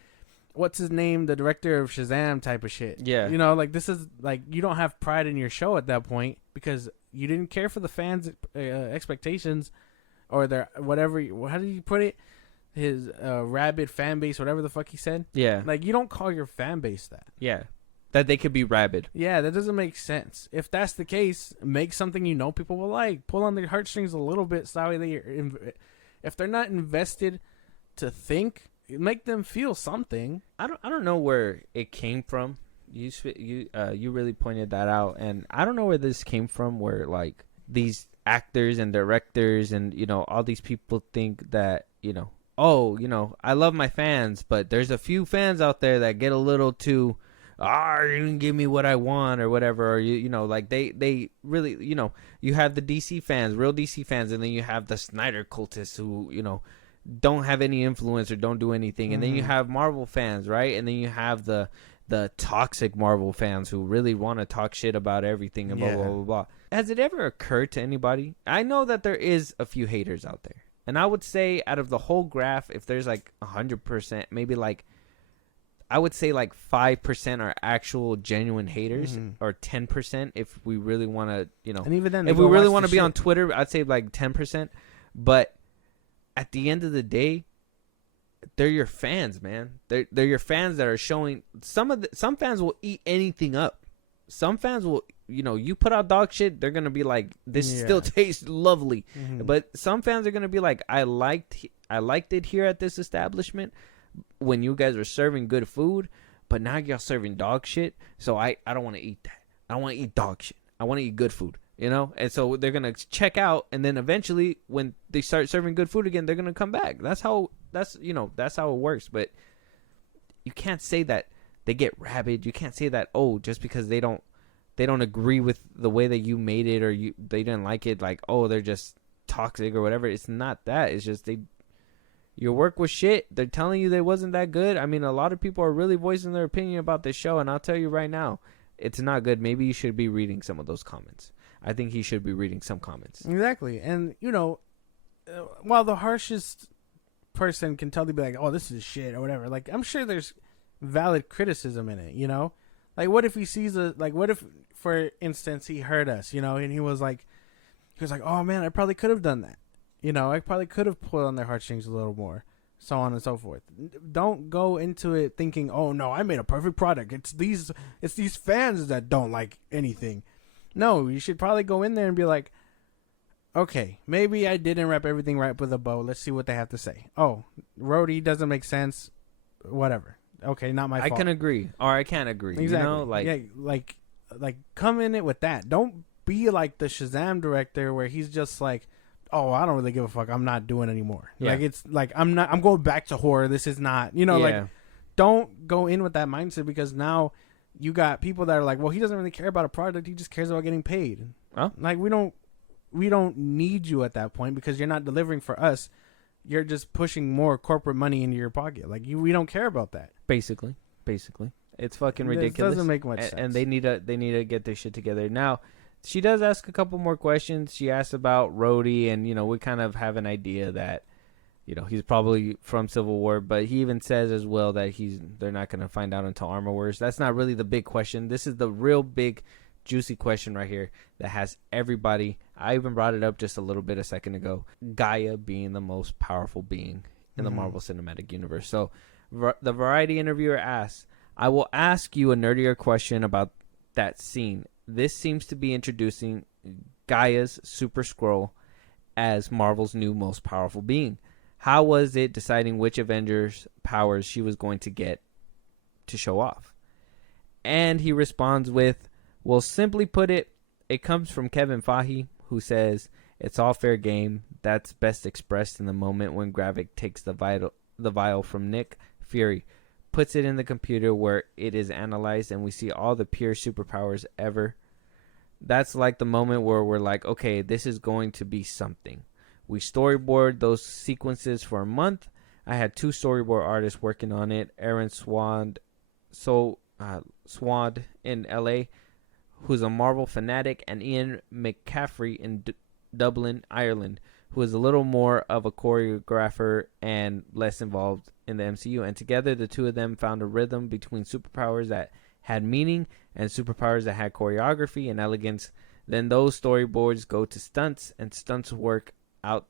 what's his name? The director of Shazam type of shit. Yeah. You know, like, this is like, you don't have pride in your show at that point because you didn't care for the fans' expectations or their whatever. How did you put it? His rabid fan base, whatever the fuck he said. Yeah. Like, you don't call your fan base that. Yeah. that they could be rabid. Yeah, that doesn't make sense. If that's the case, make something you know people will like. Pull on their heartstrings a little bit, so that way if they're not invested to think, make them feel something. I don't know where it came from. You really pointed that out, and I don't know where this came from. Where like these actors and directors and all these people think that oh, I love my fans, but there's a few fans out there that get a little too, you didn't give me what I want or whatever, or like they really, you have the DC fans, real DC fans, and then you have the Snyder cultists who, don't have any influence or don't do anything, and then you have Marvel fans, right? And then you have the toxic Marvel fans who really want to talk shit about everything and blah, blah, blah, blah. Has it ever occurred to anybody? I know that there is a few haters out there. And I would say out of the whole graph, if there's like 100%, maybe like, I would say like 5% are actual genuine haters, or 10% if we really want to, and even then, if we really want to be on Twitter, I'd say like 10%. But at the end of the day, they're your fans, man. They're your fans that are showing. Some fans will eat anything up. Some fans will, you put out dog shit, they're gonna be like, this still tastes lovely. But some fans are gonna be like, I liked it here at this establishment when you guys were serving good food, but now y'all serving dog shit. So I don't want to eat that. I don't want to eat dog shit. I want to eat good food. And so they're gonna check out, and then eventually, when they start serving good food again, they're gonna come back. That's how it works. But you can't say that they get rabid. You can't say that just because they don't agree with the way that you made it, or they didn't like it, like they're just toxic or whatever. It's not that. It's just your work was shit. They're telling you that it wasn't that good. I mean, a lot of people are really voicing their opinion about this show, and I'll tell you right now, it's not good. Maybe you should be reading some of those comments. I think he should be reading some comments. Exactly. And, while the harshest person can totally be like, oh, this is shit or whatever, like, I'm sure there's valid criticism in it, Like, what if he sees what if, for instance, he heard us, and he was like, oh, man, I probably could have done that. I probably could have pulled on their heartstrings a little more, so on and so forth. Don't go into it thinking, oh, no, I made a perfect product. It's these fans that don't like anything. No, you should probably go in there and be like, okay, maybe I didn't wrap everything right with a bow. Let's see what they have to say. Oh, Rhodey doesn't make sense. Whatever. Okay, not my fault. I can agree, or I can't agree. Exactly. Like come in it with that. Don't be like the Shazam director where he's just like, oh, I don't really give a fuck. I'm not doing anymore. Yeah. Like, it's like, I'm going back to horror. This is not, like, don't go in with that mindset, because now you got people that are like, well, he doesn't really care about a product. He just cares about getting paid. Huh? Like, we don't need you at that point, because you're not delivering for us. You're just pushing more corporate money into your pocket. Like, we don't care about that. Basically, it's fucking ridiculous. It doesn't make much sense. And they need to get their shit together. Now, she does ask a couple more questions. She asks about Rhodey, and we kind of have an idea that he's probably from Civil War, but he even says as well that they're not going to find out until Armor Wars. That's not really the big question. This is the real big juicy question right here that has everybody. I even brought it up just a little bit a second ago. Gaia being the most powerful being in the Marvel Cinematic Universe. So the Variety interviewer asks, I will ask you a nerdier question about that scene. This seems to be introducing Gaia's Super Skrull as Marvel's new most powerful being. How was it deciding which Avengers powers she was going to get to show off? And he responds with, well, simply put it, it comes from Kevin Feige, who says, it's all fair game. That's best expressed in the moment when Gravik takes the vial from Nick Fury, puts it in the computer where it is analyzed, and we see all the pure superpowers ever. That's like the moment where we're like, okay, this is going to be something. We storyboard those sequences for a month. I had 2 storyboard artists working on it, Aaron Swand in LA, who's a Marvel fanatic, and Ian McCaffrey in Dublin, Ireland, who is a little more of a choreographer and less involved in the MCU. And together, the two of them found a rhythm between superpowers that had meaning and superpowers that had choreography and elegance. Then those storyboards go to stunts, and stunts work out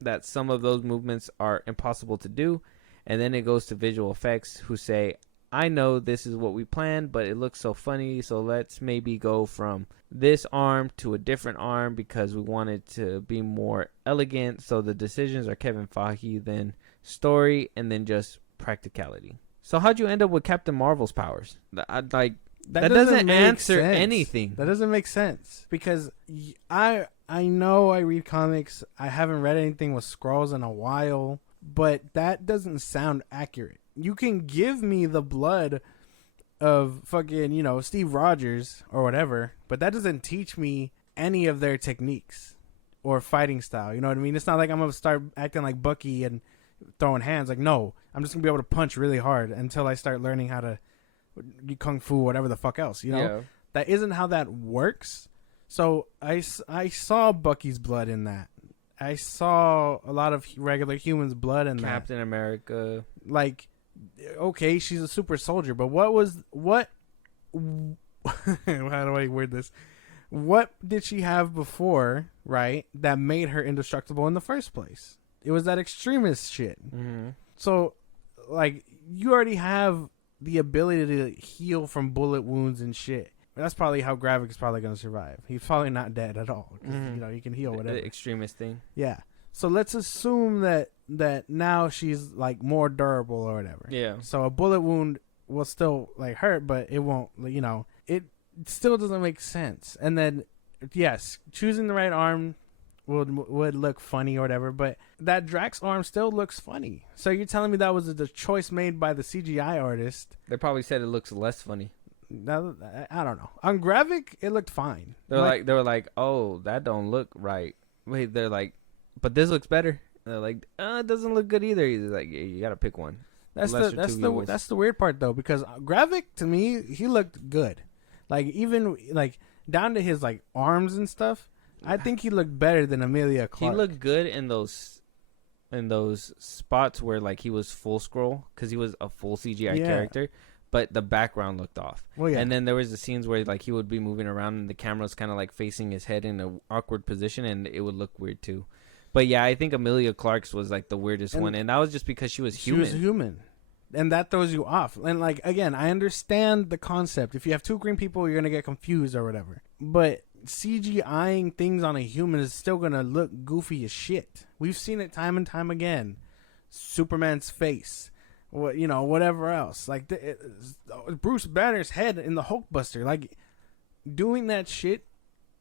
that some of those movements are impossible to do. And then it goes to visual effects, who say, I know this is what we planned, but it looks so funny, so let's maybe go from this arm to a different arm because we want it to be more elegant. So the decisions are Kevin Feige, then story, and then just practicality. So how'd you end up with Captain Marvel's powers? That doesn't answer anything. That doesn't make sense because I know I read comics. I haven't read anything with Skrulls in a while, but that doesn't sound accurate. You can give me the blood of fucking, Steve Rogers or whatever, but that doesn't teach me any of their techniques or fighting style. You know what I mean? It's not like I'm going to start acting like Bucky and throwing hands. Like, no, I'm just going to be able to punch really hard until I start learning how to kung fu, whatever the fuck else, Yeah. That isn't how that works. So I saw Bucky's blood in that. I saw a lot of regular humans' blood in Captain America. Like, okay, she's a super soldier, but what how do I word this? What did she have before, right, that made her indestructible in the first place? It was that extremist shit. Mm-hmm. So, like, you already have the ability to heal from bullet wounds and shit. That's probably how Gravik is probably going to survive. He's probably not dead at all. Mm-hmm. He can heal whatever. The extremist thing. Yeah. So let's assume that now she's like more durable or whatever. Yeah. So a bullet wound will still like hurt, but it won't. It still doesn't make sense. And then, yes, choosing the right arm would look funny or whatever, but that Drax arm still looks funny. So you're telling me that was the choice made by the CGI artist? They probably said it looks less funny. I don't know. On Gravik, it looked fine. They were like, oh, that don't look right. Wait, they're like, but this looks better. And they're like, it doesn't look good either. He's like, yeah, you gotta pick one. That's the weird part though, because Gravik to me, he looked good. Like even like down to his like arms and stuff. I think he looked better than Emilia Clarke. He looked good in those spots where like he was full scroll because he was a full CGI character. But the background looked off. Well, yeah. And then there was the scenes where like he would be moving around and the camera's kind of like facing his head in an awkward position, and it would look weird too. But yeah, I think Emilia Clarke's was like the weirdest one, and that was just because she was human. She was human, and that throws you off. And like again, I understand the concept. If you have two green people, you're gonna get confused or whatever. But CGIing things on a human is still gonna look goofy as shit. We've seen it time and time again. Superman's face. Whatever else, like Bruce Banner's head in the Hulkbuster, like doing that shit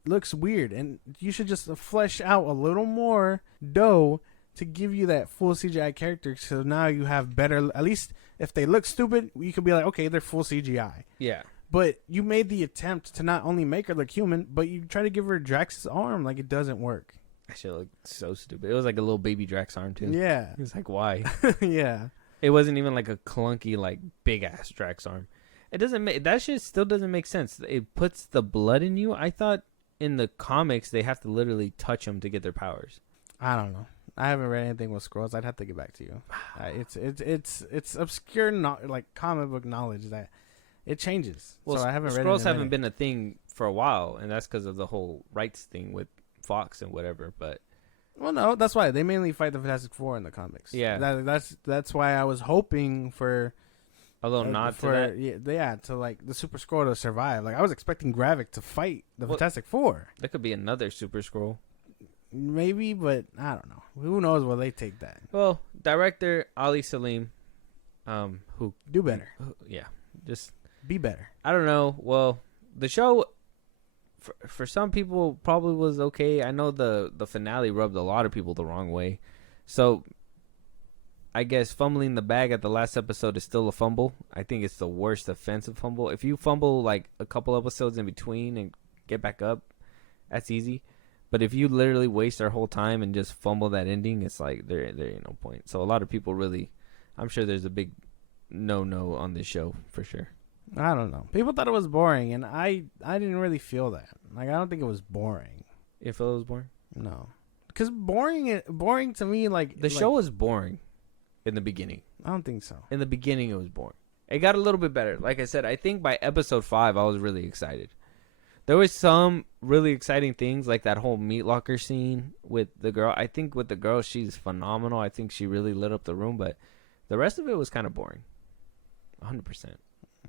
looks weird, and you should just flesh out a little more dough to give you that full CGI character. So now you have better. At least if they look stupid, you could be like, okay, they're full CGI. Yeah. But you made the attempt to not only make her look human, but you try to give her Drax's arm. Like, it doesn't work. That shit looked so stupid. It was like a little baby Drax arm too. Yeah. It was like, why? Yeah. It wasn't even like a clunky, like big ass Drax arm. It doesn't make that shit still doesn't make sense. It puts the blood in you. I thought in the comics they have to literally touch them to get their powers. I don't know. I haven't read anything with Skrulls. I'd have to get back to you. It's obscure, not like comic book knowledge that it changes. Well, so I haven't read. Skrulls haven't been a thing for a while, and that's because of the whole rights thing with Fox and whatever. But. Well, no, that's why they mainly fight the Fantastic Four in the comics. Yeah, that's why I was hoping for a little nod to that. Yeah, to like the Super Skrull to survive. Like I was expecting Gravik to fight the Fantastic Four. That could be another Super Skrull, maybe, but I don't know. Who knows where they take that? Well, director Ali Salim, who do better. Just be better. I don't know. Well, the show. For some people probably was okay. I know the finale rubbed a lot of people the wrong way. So I guess fumbling the bag at the last episode is still a fumble. I think it's the worst offensive fumble. If you fumble like a couple episodes in between and get back up, that's easy. But if you literally waste our whole time and just fumble that ending, it's like there ain't no point. So a lot of people really, I'm sure there's a big no on this show for sure. I don't know. People thought it was boring, and I didn't really feel that. Like, I don't think it was boring. You feel it was boring? No. Because boring to me, like... The show was boring in the beginning. I don't think so. In the beginning, it was boring. It got a little bit better. Like I said, I think by episode 5, I was really excited. There was some really exciting things, like that whole meat locker scene with the girl. I think with the girl, she's phenomenal. I think she really lit up the room, but the rest of it was kind of boring. 100%.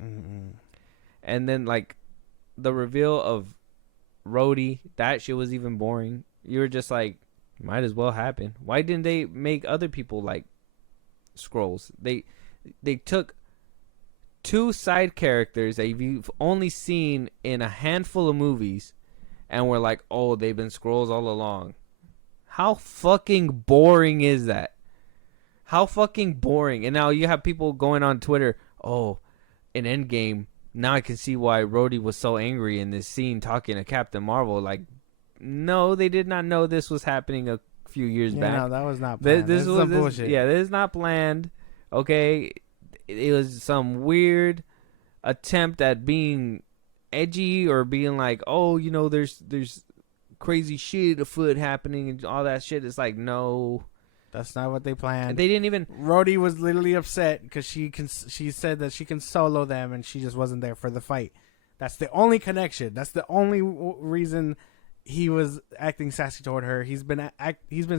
Mm-mm. And then like the reveal of Rhodey, that shit was even boring. You were just like, might as well happen. Why didn't they make other people like Skrulls? They took two side characters that you've only seen in a handful of movies, and we're like, oh, they've been Skrulls all along. How fucking boring is that? How fucking boring. And now you have people going on Twitter, oh, in Endgame, now I can see why Rhodey was so angry in this scene talking to Captain Marvel. Like, no, they did not know this was happening a few years back. No, that was not planned. This was bullshit. Yeah, this is not planned. Okay, it was some weird attempt at being edgy or being like, oh, you know, there's crazy shit afoot happening and all that shit. It's like, no, that's not what they planned. They didn't even. Rhodey was literally upset because she said that she can solo them and she just wasn't there for the fight. That's the only connection. That's the only reason he was acting sassy toward her. He's been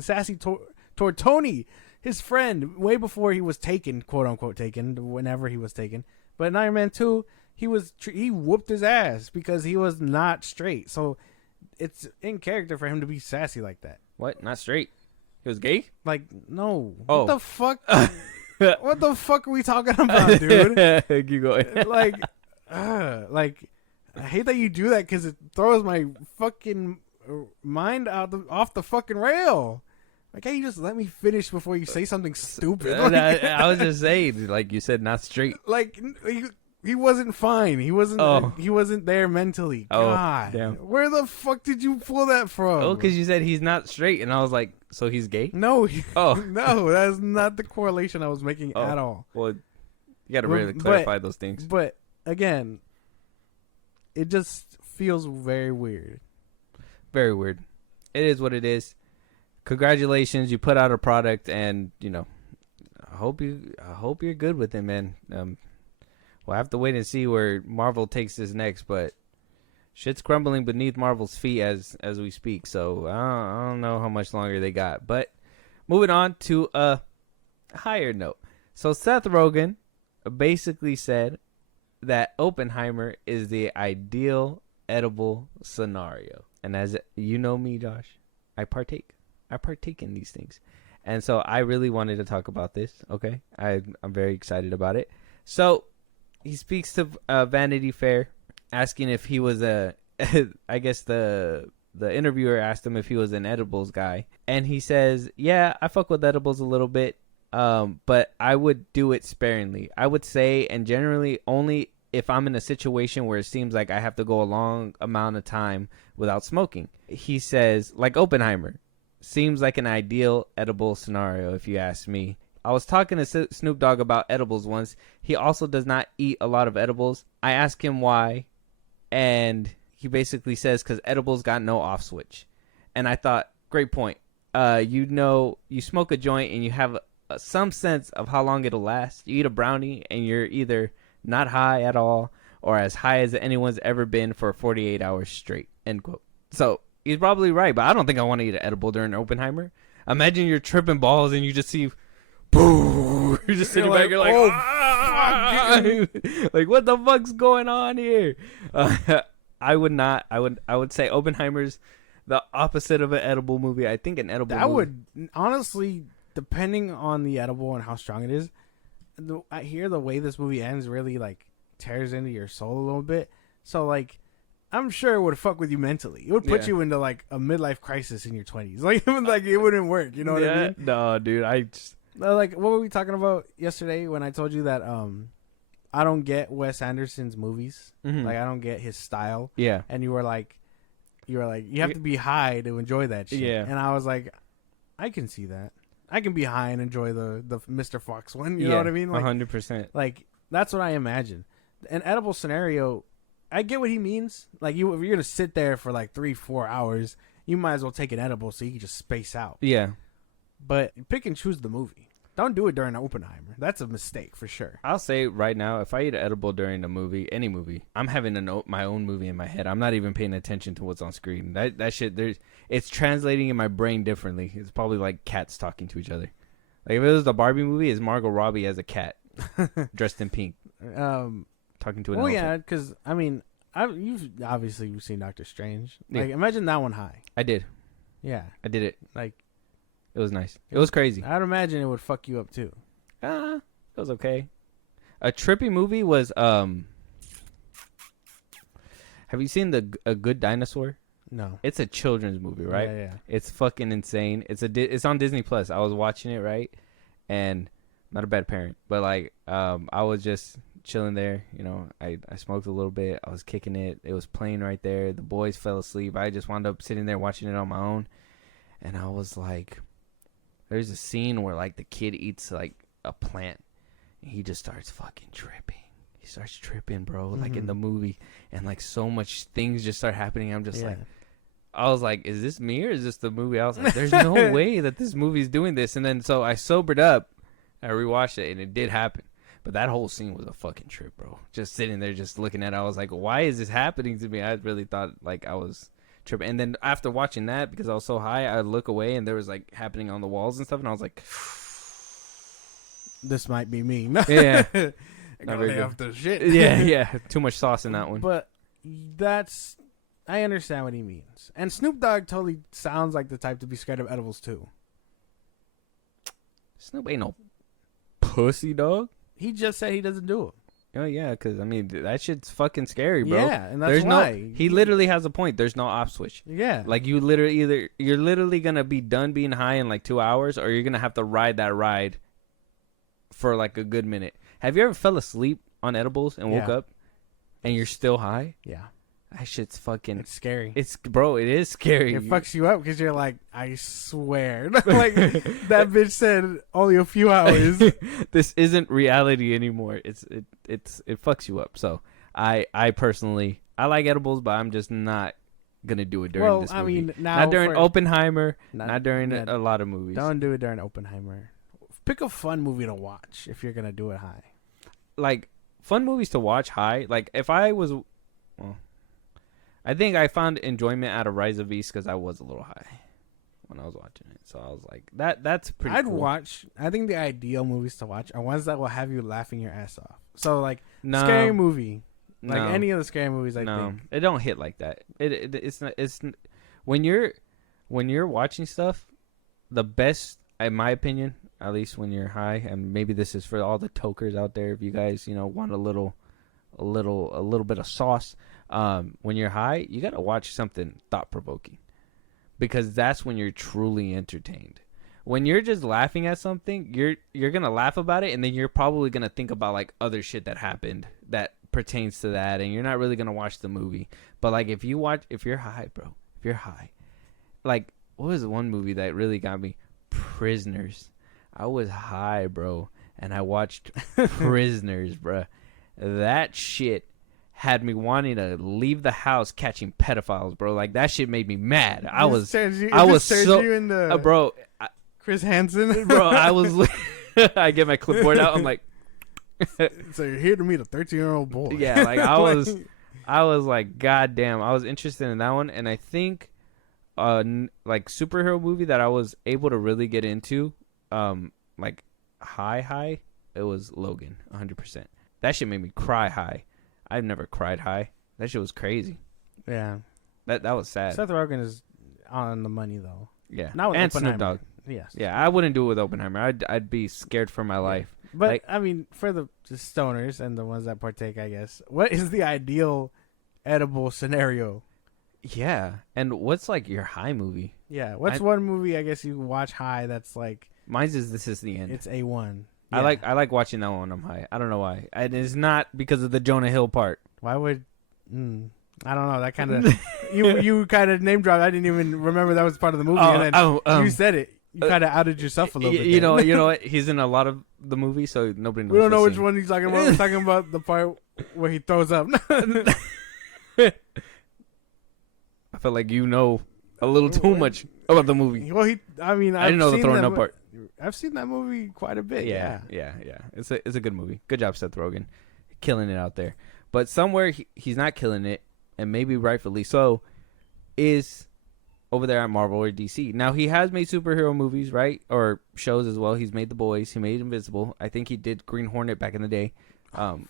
sassy toward Tony, his friend, way before he was taken, quote unquote taken, whenever he was taken. But in Iron Man 2, he whooped his ass because he was not straight. So it's in character for him to be sassy like that. What? Not straight? He was gay? Like, no. Oh. What the fuck? What the fuck are we talking about, dude? Keep going. like, I hate that you do that because it throws my fucking mind off the fucking rail. Like, can't you just let me finish before you say something stupid? Like, I was just saying, like you said, not straight. Like, he wasn't fine. He wasn't. He wasn't there mentally. God, damn. Where the fuck did you pull that from? Oh, because you said he's not straight, and I was like, so he's gay? No. Oh, no, that's not the correlation I was making at all. Well, you got to really clarify those things. But again, it just feels very weird. Very weird. It is what it is. Congratulations, you put out a product, and you know, I hope you're good with it, man. We'll have to wait and see where Marvel takes this next, but shit's crumbling beneath Marvel's feet as we speak. So I don't know how much longer they got. But moving on to a higher note. So Seth Rogen basically said that Oppenheimer is the ideal edible scenario. And as you know me, Josh, I partake in these things. And so I really wanted to talk about this, okay? I'm very excited about it. So he speaks to Vanity Fair, asking if he was I guess the interviewer asked him if he was an edibles guy. And he says, yeah, I fuck with edibles a little bit, but I would do it sparingly. I would say, and generally only if I'm in a situation where it seems like I have to go a long amount of time without smoking. He says, like Oppenheimer, seems like an ideal edible scenario if you ask me. I was talking to Snoop Dogg about edibles once. He also does not eat a lot of edibles. I asked him why, and he basically says because edibles got no off switch. And I thought, great point. You smoke a joint and you have some sense of how long it'll last. You eat a brownie and you're either not high at all or as high as anyone's ever been for 48 hours straight, end quote. So he's probably right, but I don't think I want to eat an edible during Oppenheimer. Imagine you're tripping balls and you just see, boom, you're just sitting back, you're like, oh, fuck. Like, what the fuck's going on here? I would say Oppenheimer's the opposite of an edible movie. I think an edible movie would, honestly, depending on the edible and how strong it is, I hear the way this movie ends really, like, tears into your soul a little bit. So, like, I'm sure it would fuck with you mentally. It would put you into, like, a midlife crisis in your 20s. Like, it wouldn't work. You know what I mean? No, dude. Like, what were we talking about yesterday when I told you that I don't get Wes Anderson's movies? Mm-hmm. Like, I don't get his style. Yeah. And you were like, you have to be high to enjoy that shit. Yeah. And I was like, I can see that. I can be high and enjoy the Mr. Fox one. You know what I mean? Like, 100%. Like, that's what I imagine. An edible scenario, I get what he means. Like, if you're going to sit there for like 3-4 hours, you might as well take an edible so you can just space out. Yeah. But pick and choose the movie. Don't do it during Oppenheimer. That's a mistake for sure. I'll say right now, if I eat an edible during a movie, any movie, I'm having my own movie in my head. I'm not even paying attention to what's on screen. That shit, it's translating in my brain differently. It's probably like cats talking to each other. Like if it was the Barbie movie, it's Margot Robbie as a cat dressed in pink. Talking to an well, elephant. yeah, because I mean, you've seen Doctor Strange. Yeah. Like, imagine that one high. I did. Yeah, I did it. like It was nice. It was crazy. I'd imagine it would fuck you up too. It was okay. A trippy movie was Have you seen A Good Dinosaur? No, It's a children's movie, right? Yeah. It's fucking insane. It's on Disney Plus. I was watching it, right? And not a bad parent, but like I was just chilling there, you know. I smoked a little bit. I was kicking it. It was playing right there. The boys fell asleep. I just wound up sitting there watching it on my own. And I was like, there's a scene where like the kid eats like a plant and he just starts fucking tripping. He starts tripping, bro, like in the movie, and like so much things just start happening. I'm just like, I was like, is this me or is this the movie? I was like, there's no way that this movie's doing this. And then so I sobered up, I rewatched it, and it did happen. But that whole scene was a fucking trip, bro. Just sitting there, just looking at it, I was like, why is this happening to me? I really thought like I was tripping. And then after watching that, because I was so high, I'd look away and there was like happening on the walls and stuff, and I was like, this might be me. Yeah. Not very off the shit. Yeah. Too much sauce in that one. But I understand what he means. And Snoop Dogg totally sounds like the type to be scared of edibles too. Snoop ain't no pussy, dog. He just said he doesn't do it. Oh yeah, because I mean that shit's fucking scary, bro. Yeah, and that's why he literally has a point. There's no off switch. Yeah, like you're literally gonna be done being high in like 2 hours, or you're gonna have to ride that ride for like a good minute. Have you ever fell asleep on edibles and woke up and you're still high? Yeah. That shit's fucking... It's scary. It is scary. It fucks you up because you're like, I swear. Like, that bitch said only a few hours. This isn't reality anymore. It fucks you up. So, I personally... I like edibles, but I'm just not going to do it during this movie. I mean, now... Not during Oppenheimer. Not during a lot of movies. Don't do it during Oppenheimer. Pick a fun movie to watch if you're going to do it high. Like, fun movies to watch high. Like, if I was... Well, I think I found enjoyment out of Rise of Beast because I was a little high when I was watching it. So I was like, that's pretty cool. I think the ideal movies to watch are ones that will have you laughing your ass off. So, like, scary movie. Like, any of the scary movies, I think. It don't hit like that. It's not... When you're watching stuff, the best, in my opinion, at least when you're high, and maybe this is for all the tokers out there, if you guys, want a little bit of sauce. When you're high, you gotta watch something thought-provoking, because that's when you're truly entertained. When you're just laughing at something, you're gonna laugh about it, and then you're probably gonna think about like other shit that happened that pertains to that, and you're not really gonna watch the movie. But like if you're high, bro, like what was the one movie that really got me? Prisoners. I was high, bro, and I watched Prisoners, bro. That shit had me wanting to leave the house catching pedophiles, bro. Like, that shit made me mad. I was so bro. Chris Hansen, bro. I get my clipboard out. I'm like, so you're here to meet a 13-year-old boy? Yeah, like I was like, god damn. I was interested in that one, and I think, like superhero movie that I was able to really get into, like high. It was Logan, 100%. That shit made me cry high. I've never cried high. That shit was crazy. Yeah. That was sad. Seth Rogen is on the money, though. Yeah. Not with and Oppenheimer. Snoop Dogg. Yes. Yeah, I wouldn't do it with Oppenheimer. I'd be scared for my life. But, like, I mean, for the stoners and the ones that partake, I guess, what is the ideal edible scenario? Yeah. And what's, like, your high movie? Yeah. What's one movie, I guess, you watch high that's, like... Mine's is This Is the End. It's A1. Yeah. I like watching that one when I'm high. I don't know why. And it's not because of the Jonah Hill part. Why would... I don't know. That kind of... you kind of name dropped. I didn't even remember that was part of the movie. And then you said it. You kind of outed yourself a little bit. You know what? He's in a lot of the movie, so nobody knows. We don't know which one he's talking about. We're talking about the part where he throws up. I feel like you know a little too much about the movie. Well, I didn't know the throwing up part. I've seen that movie quite a bit. Yeah. It's a good movie. Good job, Seth Rogen, killing it out there. But somewhere he's not killing it, and maybe rightfully so, is over there at Marvel or DC. Now, he has made superhero movies, right? Or shows as well. He's made The Boys. He made Invincible. I think he did Green Hornet back in the day. Fuck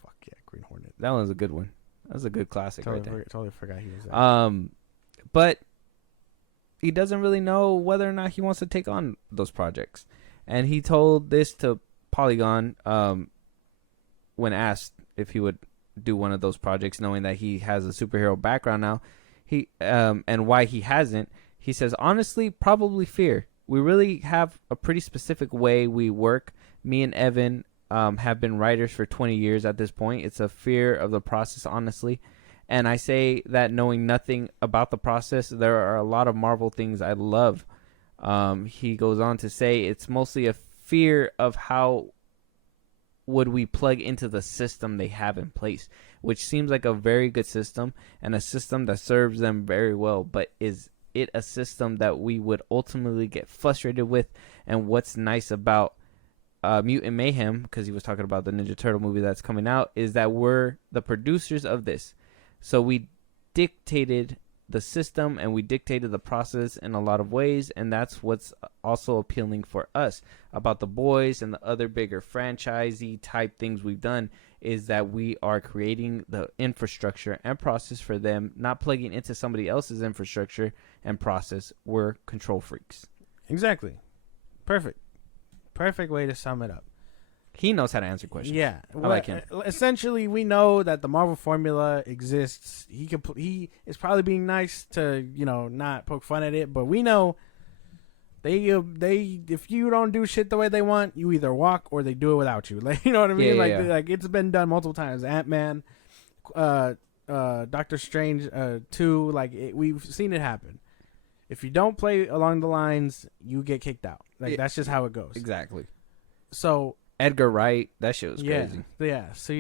Green Hornet. That one's a good one. That's a good classic right there. Totally forgot he was there. But he doesn't really know whether or not he wants to take on those projects. And he told this to Polygon when asked if he would do one of those projects, knowing that he has a superhero background now. He and why he hasn't. He says, honestly, probably fear. We really have a pretty specific way we work. Me and Evan have been writers for 20 years at this point. It's a fear of the process, honestly. And I say that knowing nothing about the process, there are a lot of Marvel things I love. He goes on to say it's mostly a fear of how would we plug into the system they have in place, which seems like a very good system and a system that serves them very well. But is it a system that we would ultimately get frustrated with? And what's nice about Mutant Mayhem, because he was talking about the Ninja Turtle movie that's coming out, is that we're the producers of this. So we dictated the system and we dictated the process in a lot of ways, and that's what's also appealing for us about The Boys and the other bigger franchisey type things we've done, is that we are creating the infrastructure and process for them, not plugging into somebody else's infrastructure and process. We're control freaks. Exactly. Perfect way to sum it up. He knows how to answer questions. Yeah, I like him. Essentially, we know that the Marvel formula exists. He is probably being nice to not poke fun at it, but we know they if you don't do shit the way they want, you either walk or they do it without you. Like, you know what I mean? Yeah, like it's been done multiple times. Ant-Man, Doctor Strange 2, we've seen it happen. If you don't play along the lines, you get kicked out. That's just how it goes. Exactly. So Edgar Wright, that shit was crazy. Yeah. So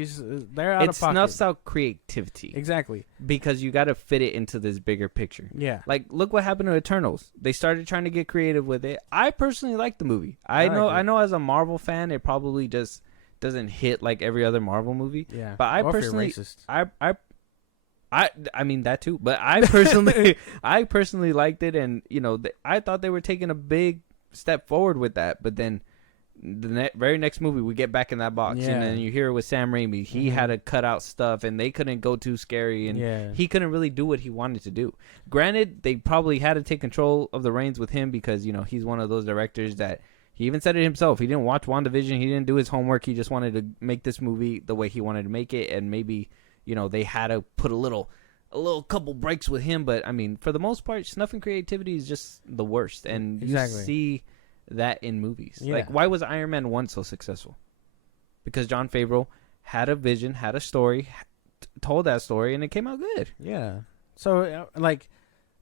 they're out of pocket. It snuffs out creativity. Exactly. Because you got to fit it into this bigger picture. Yeah. Like, look what happened to Eternals. They started trying to get creative with it. I personally like the movie. I know as a Marvel fan, it probably just doesn't hit like every other Marvel movie. Yeah. But I or personally, if you're racist. I mean that too. But I personally liked it, and I thought they were taking a big step forward with that. But then the very next movie, we get back in that box, and then you hear it with Sam Raimi. He had to cut out stuff, and they couldn't go too scary, and he couldn't really do what he wanted to do. Granted, they probably had to take control of the reins with him because he's one of those directors that he even said it himself. He didn't watch WandaVision. He didn't do his homework. He just wanted to make this movie the way he wanted to make it, and maybe they had to put a little couple breaks with him. But I mean, for the most part, snuffing creativity is just the worst, and you see that in movies. Yeah. Like, why was Iron Man 1 so successful? Because Jon Favreau had a vision, had a story, told that story, and it came out good. Yeah. So,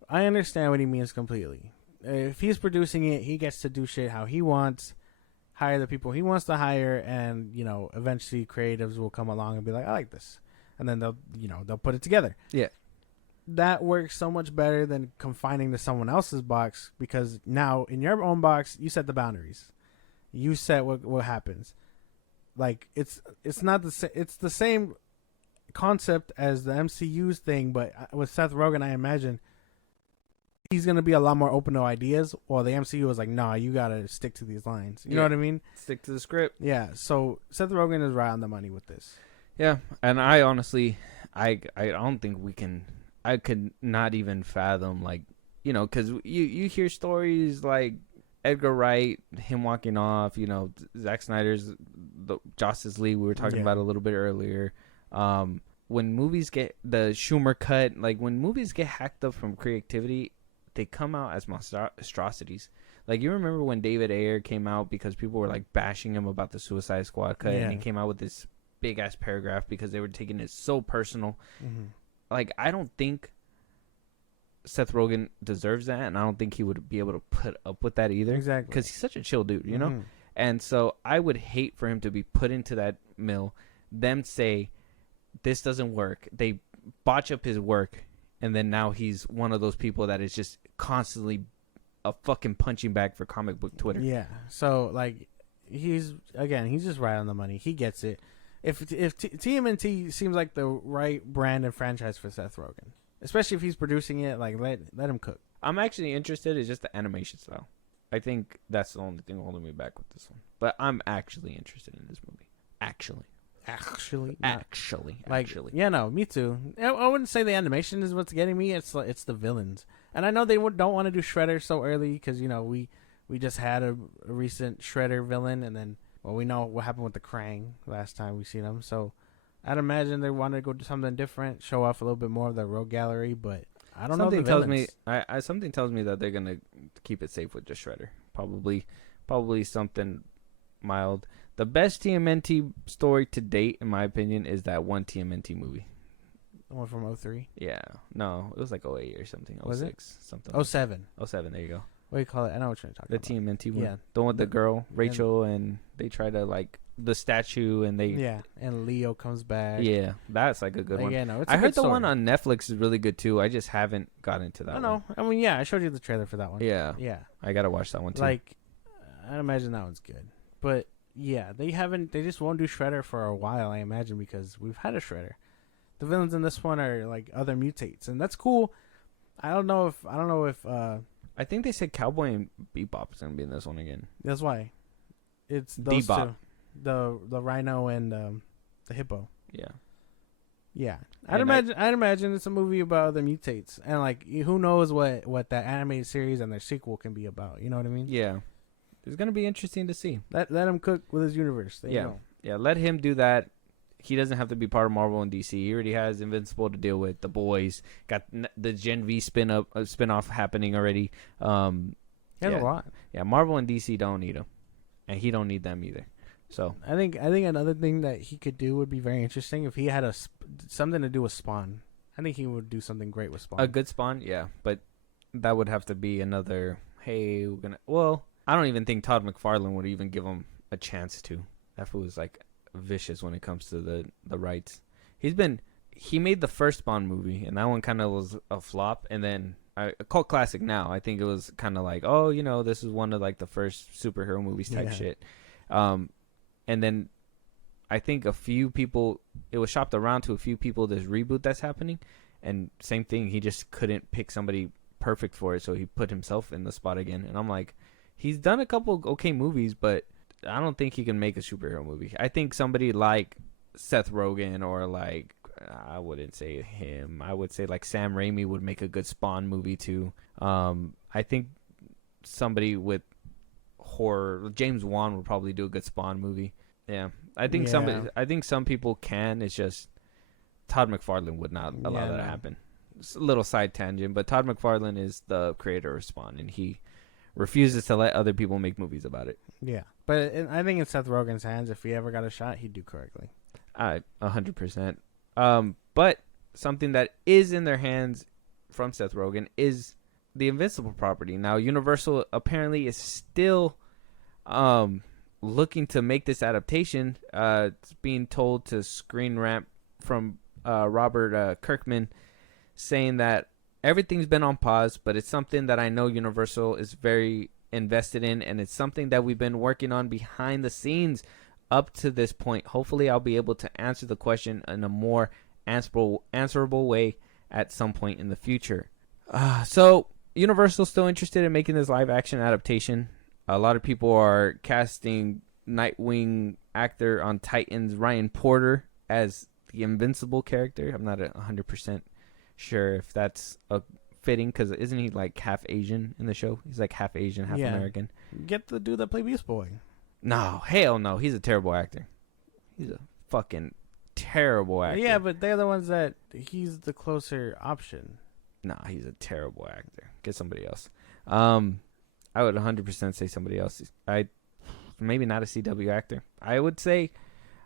I understand what he means completely. If he's producing it, he gets to do shit how he wants, hire the people he wants to hire, and, eventually creatives will come along and be like, I like this. And then they'll put it together. Yeah. That works so much better than confining to someone else's box, because now in your own box you set the boundaries, you set what happens. Like it's not it's the same concept as the MCU's thing, but with Seth Rogen, I imagine he's gonna be a lot more open to ideas, while the MCU is like, nah, you gotta stick to these lines. You know what I mean? Stick to the script. Yeah. So Seth Rogen is right on the money with this. Yeah, and I honestly, I don't think we can. I could not even fathom, because you hear stories like Edgar Wright, him walking off, Zack Snyder's the Justice League we were talking about a little bit earlier. When movies get the Schumer cut, when movies get hacked up from creativity, they come out as monstrosities. Like, you remember when David Ayer came out because people were bashing him about the Suicide Squad cut, and he came out with this big ass paragraph because they were taking it so personal. Mm-hmm. I don't think Seth Rogen deserves that, and I don't think he would be able to put up with that either. Exactly. Because he's such a chill dude, you know? And so I would hate for him to be put into that mill, them say, this doesn't work. They botch up his work, and then now he's one of those people that is just constantly a fucking punching bag for comic book Twitter. Yeah. So, he's just right on the money. He gets it. If TMNT seems like the right brand and franchise for Seth Rogen, especially if he's producing it, let him cook. I'm actually interested. It's just the animation style. I think that's the only thing holding me back with this one. But I'm actually interested in this movie. Actually. Actually, actually. no, me too. I wouldn't say the animation is what's getting me. It's the villains, and I know they don't want to do Shredder so early because we just had a recent Shredder villain, and then we know what happened with the Krang last time we seen them. So I'd imagine they want to go do something different, show off a little bit more of the rogue gallery, but I don't know. Something tells me something tells me that they're gonna keep it safe with just Shredder. Probably something mild. The best TMNT story to date, in my opinion, is that one TMNT movie. The one from 03? Yeah. No, it was like 08 or something. Was 06, something. 07. 07, there you go. What do you call it? I know what you're talking about. The TMNT one. Yeah. The one with the girl, Rachel, and they try to, like, the statue, and they... Yeah, and Leo comes back. Yeah, that's, like, a good one. Yeah, no, it's I heard the story. one on Netflix is really good, too. I just haven't gotten into that one. I mean, yeah, I showed you the trailer for that one. Yeah. Yeah. I gotta watch that one, too. Like, I imagine that one's good. But... yeah, they just won't do Shredder for a while, I imagine, because we've had a Shredder. The villains in this one are like other mutates, and that's cool. I don't know if I think they said Cowboy and Bebop is gonna be in this one again. That's why. It's those Bebop. two. The rhino and the hippo. Yeah. Yeah. I'd imagine it's a movie about other mutates. And like who knows what that animated series and their sequel can be about. You know what I mean? Yeah. It's gonna be interesting to see. Let him cook with his universe. There you go. Yeah, let him do that. He doesn't have to be part of Marvel and DC. He already has Invincible to deal with. The Boys got the Gen V spin-off happening already. He has a lot. Yeah, Marvel and DC don't need him, and he don't need them either. So I think another thing that he could do would be very interesting if he had something to do with Spawn. I think he would do something great with Spawn. A good Spawn, yeah, but that would have to be another. Hey, we're gonna. Well, I don't even think Todd McFarlane would even give him a chance to. That fool was like vicious when it comes to the rights. He made the first Spawn movie, and that one kind of was a flop, and then a cult classic now. I think it was kind of like, oh, this is one of like the first superhero movies type shit. And then I think a few people, it was shopped around to a few people, this reboot that's happening, and same thing, he just couldn't pick somebody perfect for it, so he put himself in the spot again. And I'm like, he's done a couple okay movies, but I don't think he can make a superhero movie. I think somebody like Seth Rogen or like, I wouldn't say him, I would say like Sam Raimi would make a good Spawn movie too. I think somebody with horror, James Wan would probably do a good Spawn movie. Yeah, I think some people can. It's just Todd McFarlane would not allow that to happen. It's a little side tangent, but Todd McFarlane is the creator of Spawn, and he refuses to let other people make movies about it. Yeah, but I think in Seth Rogen's hands, if he ever got a shot, he'd do correctly. 100%. But something that is in their hands from Seth Rogen is the Invincible property. Now, Universal apparently is still looking to make this adaptation. It's being told to Screen Rant from Robert Kirkman, saying that everything's been on pause, but it's something that I know Universal is very invested in, and it's something that we've been working on behind the scenes up to this point. Hopefully I'll be able to answer the question in a more answerable way at some point in the future. So Universal's still interested in making this live action adaptation. A lot of people are casting Nightwing actor on Titans Ryan Porter as the Invincible character. I'm not 100% sure if that's fitting, because isn't he like half Asian in the show? He's like half Asian, half American. Get the dude that played Beast Boy. No, hell no. He's a terrible actor. He's a fucking terrible actor. Yeah, but they're the ones that he's the closer option. Nah, he's a terrible actor. Get somebody else. I would 100% say somebody else. Maybe not a CW actor. I would say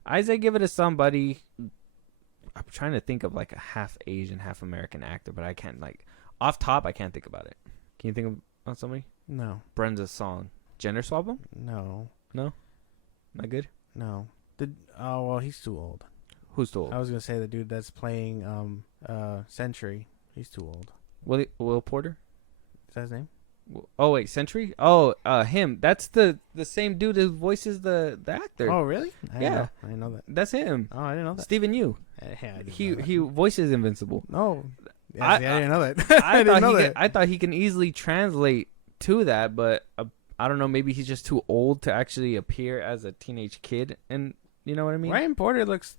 give it to somebody. I'm trying to think of like a half Asian, half American actor, but I can't, like, off top, I can't think about it. Can you think of somebody? No. Brenda Song. Gender swap him? No. No? Not good? No. Well, he's too old. Who's too old? I was gonna say the dude that's playing Sentry. He's too old. Will Porter? Is that his name? Oh wait, Sentry? Oh, him. That's the same dude who voices the actor. Oh really? I didn't know that. That's him. Oh, I didn't know that. Stephen Yu. Yeah, He voices Invincible. No. Yeah, I didn't know that. I didn't know that. I thought he can easily translate to that, but I don't know. Maybe he's just too old to actually appear as a teenage kid in You know what I mean? Ryan Porter looks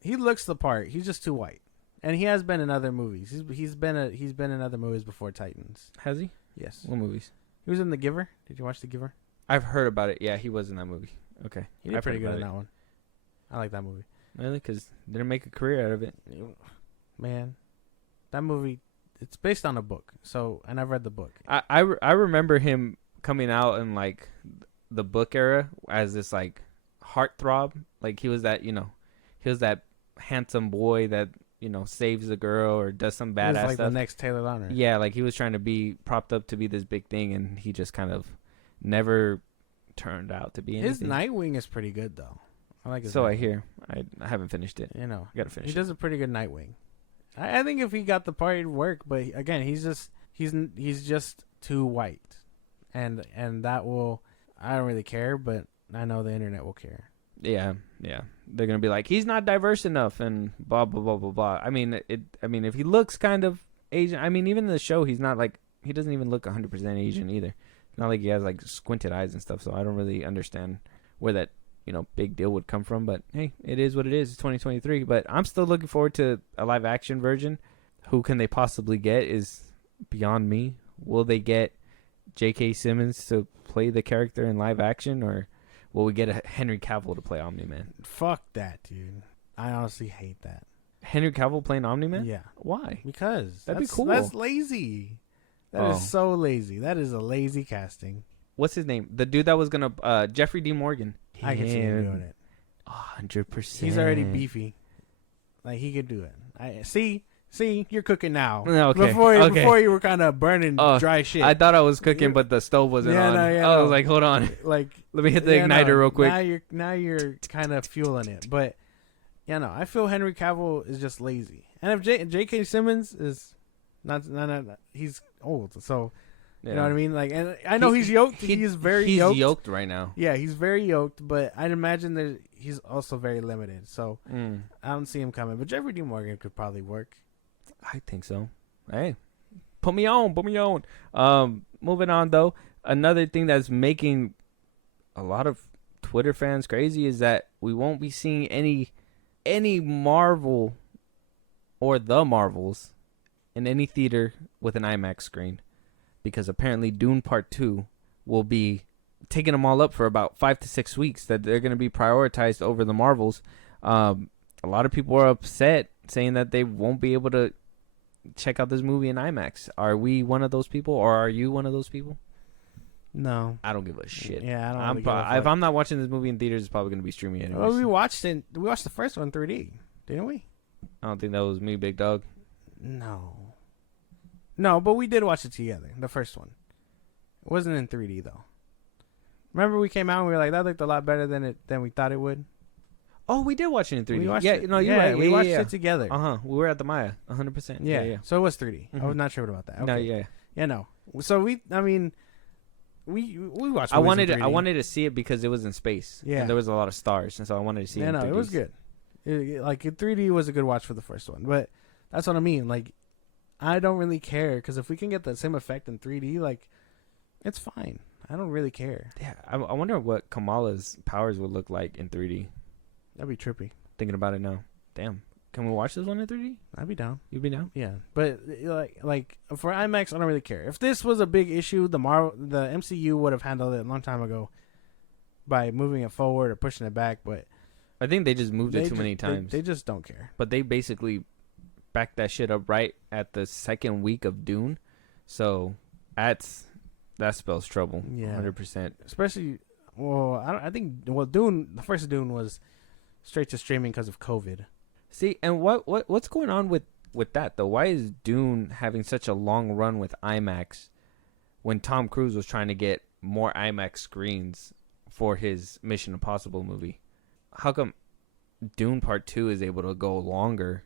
the part. He's just too white, and he has been in other movies. He's been in other movies before Titans. Has he? Yes. What movies? He was in The Giver. Did you watch The Giver? I've heard about it. Yeah, he was in that movie. Okay. He did I've pretty heard good about in it. that one. I like that movie. Really? Because they didn't make a career out of it. Man, that movie, it's based on a book. So, and I've read the book. I remember him coming out in like the book era as this like heartthrob. Like he was that handsome boy that saves a girl or does some He was badass like stuff. the next Taylor Lautner. Yeah, like he was trying to be propped up to be this big thing, and he just kind of never turned out to be anything. His Nightwing is pretty good though. I like his. So Nightwing. I hear. I haven't finished it. I Gotta finish. He does a pretty good Nightwing. I think if he got the part, it'd work. But again, he's just too white, and that will. I don't really care, but I know the internet will care. Yeah. They're gonna be like, he's not diverse enough, and blah blah blah blah blah. I mean, if he looks kind of Asian, I mean, even in the show, he's not like he doesn't even look 100% Asian either. It's not like he has like squinted eyes and stuff. So I don't really understand where that big deal would come from. But hey, it is what it is. It's 2023. But I'm still looking forward to a live action version. Who can they possibly get is beyond me. Will they get J.K. Simmons to play the character in live action, or will we get a Henry Cavill to play Omni-Man? Fuck that, dude. I honestly hate that. Henry Cavill playing Omni-Man? Yeah. Why? Because that'd be cool. That's lazy. That is so lazy. That is a lazy casting. What's his name? The dude that was gonna Jeffrey D. Morgan. I can see him doing it. 100%. He's already beefy. Like he could do it. I see, you're cooking now. Okay. Before you were kind of burning dry shit. I thought I was cooking, but the stove wasn't on. I was like, hold on. Like, let me hit the igniter real quick. Now you're kind of fueling it. But I feel Henry Cavill is just lazy. And if J.K. Simmons is not, he's old, so you know what I mean. Like, and I know he's yoked. He's yoked. Yoked right now. Yeah, he's very yoked, but I'd imagine that he's also very limited. So I don't see him coming. But Jeffrey D. Morgan could probably work. I think so. Hey, put me on. Moving on though, another thing that's making a lot of Twitter fans crazy is that we won't be seeing any Marvel or the Marvels in any theater with an IMAX screen, because apparently Dune Part 2 will be taking them all up for about 5 to 6 weeks, that they're going to be prioritized over the Marvels. A lot of people are upset, saying that they won't be able to check out this movie in IMAX. Are we one of those people, or are you one of those people? No, I don't give a shit. Yeah, I don't. Really give a fuck. If I'm not watching this movie in theaters, it's probably going to be streaming anyway. Well, we watched the first one in 3D, didn't we? I don't think that was me, big dog. No, but we did watch it together. The first one. It wasn't in 3D though. Remember we came out and we were like, that looked a lot better than we thought it would. Oh, we did watch it in 3D. We watched you're right. We watched it together. We were at the Maya, 100%. Yeah. So it was 3D. Mm-hmm. I was not sure about that. Okay. No, yeah. Yeah, no. So we watched. I wanted to see it because it was in space. Yeah. And there was a lot of stars, and so I wanted to see it. Yeah, no, it was good. Like 3D was a good watch for the first one, but that's what I mean. Like, I don't really care, because if we can get the same effect in 3D, like, it's fine. I don't really care. Yeah, I wonder what Kamala's powers would look like in 3D. That'd be trippy. Thinking about it now. Damn. Can we watch this one in 3D? I'd be down. You'd be down? Yeah, but like for IMAX, I don't really care. If this was a big issue, the MCU would have handled it a long time ago by moving it forward or pushing it back. But I think they just moved it too many times. They just don't care. But they basically backed that shit up right at the second week of Dune, so that spells trouble. Yeah, 100%. Especially, Dune. The first Dune was straight to streaming because of COVID. See, and what's going on with that though? Why is Dune having such a long run with IMAX when Tom Cruise was trying to get more IMAX screens for his Mission Impossible movie? How come Dune Part 2 is able to go longer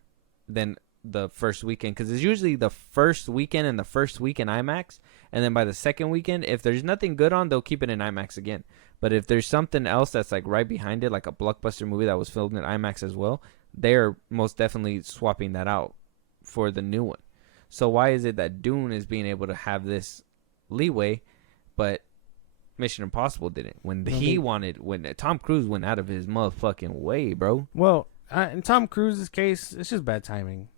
than the first weekend? Because it's usually the first weekend and the first week in IMAX, and then by the second weekend, if there's nothing good on, they'll keep it in IMAX again. But if there's something else that's like right behind it, like a blockbuster movie that was filmed in IMAX as well, they're most definitely swapping that out for the new one. So why is it that Dune is being able to have this leeway, but Mission Impossible didn't. When Tom Cruise went out of his motherfucking way, bro. Well, in Tom Cruise's case, it's just bad timing.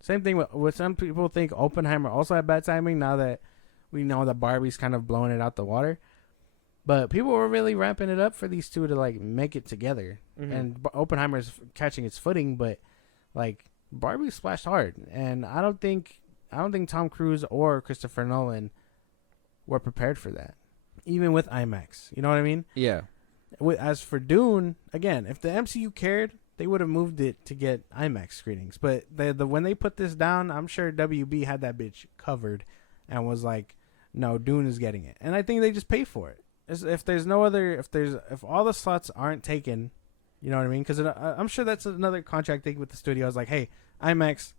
Same thing with some people think Oppenheimer also had bad timing. Now that we know that Barbie's kind of blowing it out the water, but people were really ramping it up for these two to like make it together. Mm-hmm. And Oppenheimer's catching its footing, but like Barbie splashed hard, and I don't think Tom Cruise or Christopher Nolan were prepared for that, even with IMAX. You know what I mean? Yeah. As for Dune, again, if the MCU cared, they would have moved it to get IMAX screenings. But when they put this down, I'm sure WB had that bitch covered and was like, "No, Dune is getting it." And I think they just pay for it. If all the slots aren't taken, you know what I mean? Because I'm sure that's another contract thing with the studio. I was like, "Hey, IMAX,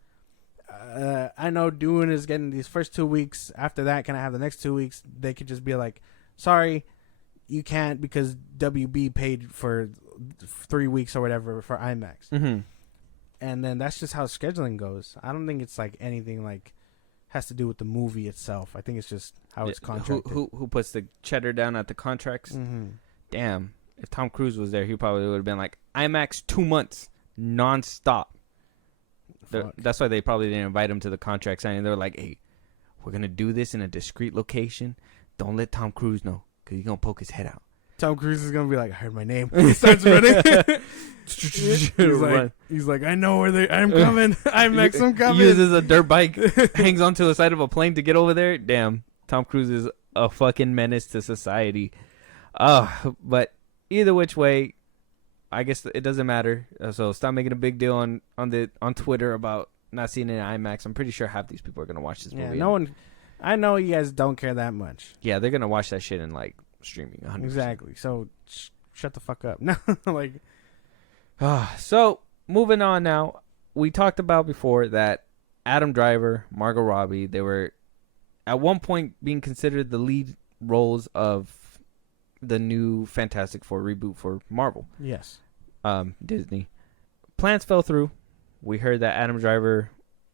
I know Dune is getting these first 2 weeks. After that, can I have the next 2 weeks?" They could just be like, "Sorry, you can't because WB paid for 3 weeks or whatever for IMAX." Mm-hmm. And then that's just how scheduling goes. I don't think it's like anything like has to do with the movie itself. I think it's just how it's contracted. Who puts the cheddar down at the contracts? Mm-hmm. Damn. If Tom Cruise was there, he probably would have been like, IMAX 2 months, nonstop. That's why they probably didn't invite him to the contract signing. They were like, "Hey, we're going to do this in a discreet location. Don't let Tom Cruise know because he's going to poke his head out." Tom Cruise is going to be like, "I heard my name." He starts running. he's like, "I know where I'm coming. IMAX, I'm coming." Uses a dirt bike, hangs onto the side of a plane to get over there. Damn, Tom Cruise is a fucking menace to society. But either which way, I guess it doesn't matter. So stop making a big deal on Twitter about not seeing it in IMAX. I'm pretty sure half these people are gonna watch this movie. No one. I know you guys don't care that much. Yeah, they're gonna watch that shit in like streaming. 100%. Exactly. So shut the fuck up. No, like. So moving on now. We talked about before that Adam Driver, Margot Robbie, they were at one point being considered the lead roles of the new Fantastic Four reboot for Marvel. Yes. Disney. Plans fell through. We heard that Adam Driver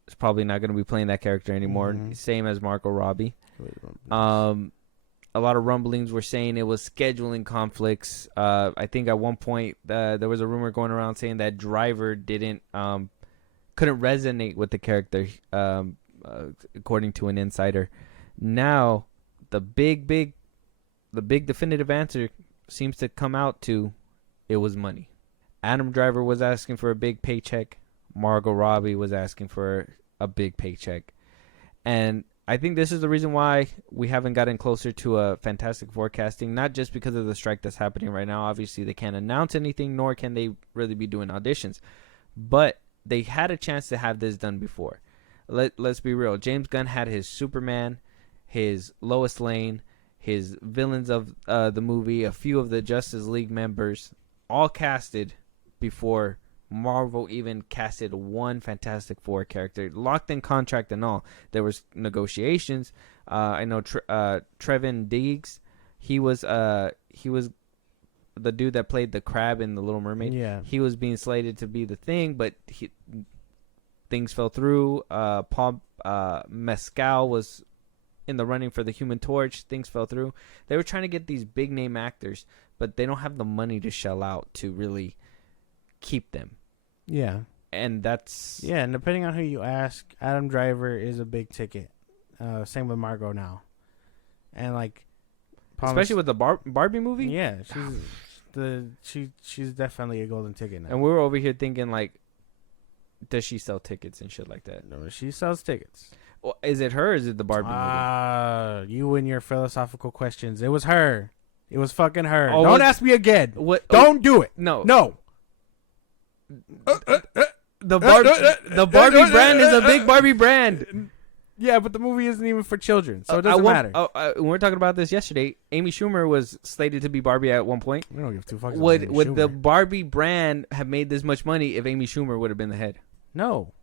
is probably not going to be playing that character anymore. Mm-hmm. Same as Margot Robbie. A lot of rumblings were saying it was scheduling conflicts. I think at one point there was a rumor going around saying that Driver couldn't resonate with the character, according to an insider. Now, the big definitive answer seems to come out to it was money. Adam Driver was asking for a big paycheck. Margot Robbie was asking for a big paycheck. And I think this is the reason why we haven't gotten closer to a Fantastic Four casting, not just because of the strike that's happening right now. Obviously, they can't announce anything, nor can they really be doing auditions. But they had a chance to have this done before. Let's be real. James Gunn had his Superman, his Lois Lane, his villains of the movie, a few of the Justice League members, all casted before Marvel even casted one Fantastic Four character, locked in contract and all. There was negotiations. I know Trevin Diggs, he was the dude that played the crab in The Little Mermaid. Yeah, he was being slated to be the Thing, but things fell through. Paul Mescal was in the running for the Human Torch. Things fell through. They were trying to get these big name actors, but they don't have the money to shell out to really keep them. Yeah. And that's... Yeah, and depending on who you ask, Adam Driver is a big ticket. Same with Margot now. And like... Especially with the Barbie movie? Yeah, she's definitely a golden ticket now. And we were over here thinking like, does she sell tickets and shit like that? No, she sells tickets. Well, is it her or is it the Barbie movie? You and your philosophical questions. It was her. It was fucking her. Oh, Don't ask me again. What? Don't do it. No. The Barbie brand is a big Barbie brand. Yeah, but the movie isn't even for children, so it doesn't matter. When we were talking about this yesterday, Amy Schumer was slated to be Barbie at one point. We don't give two fucks. Would the Barbie brand have made this much money if Amy Schumer would have been the head? No,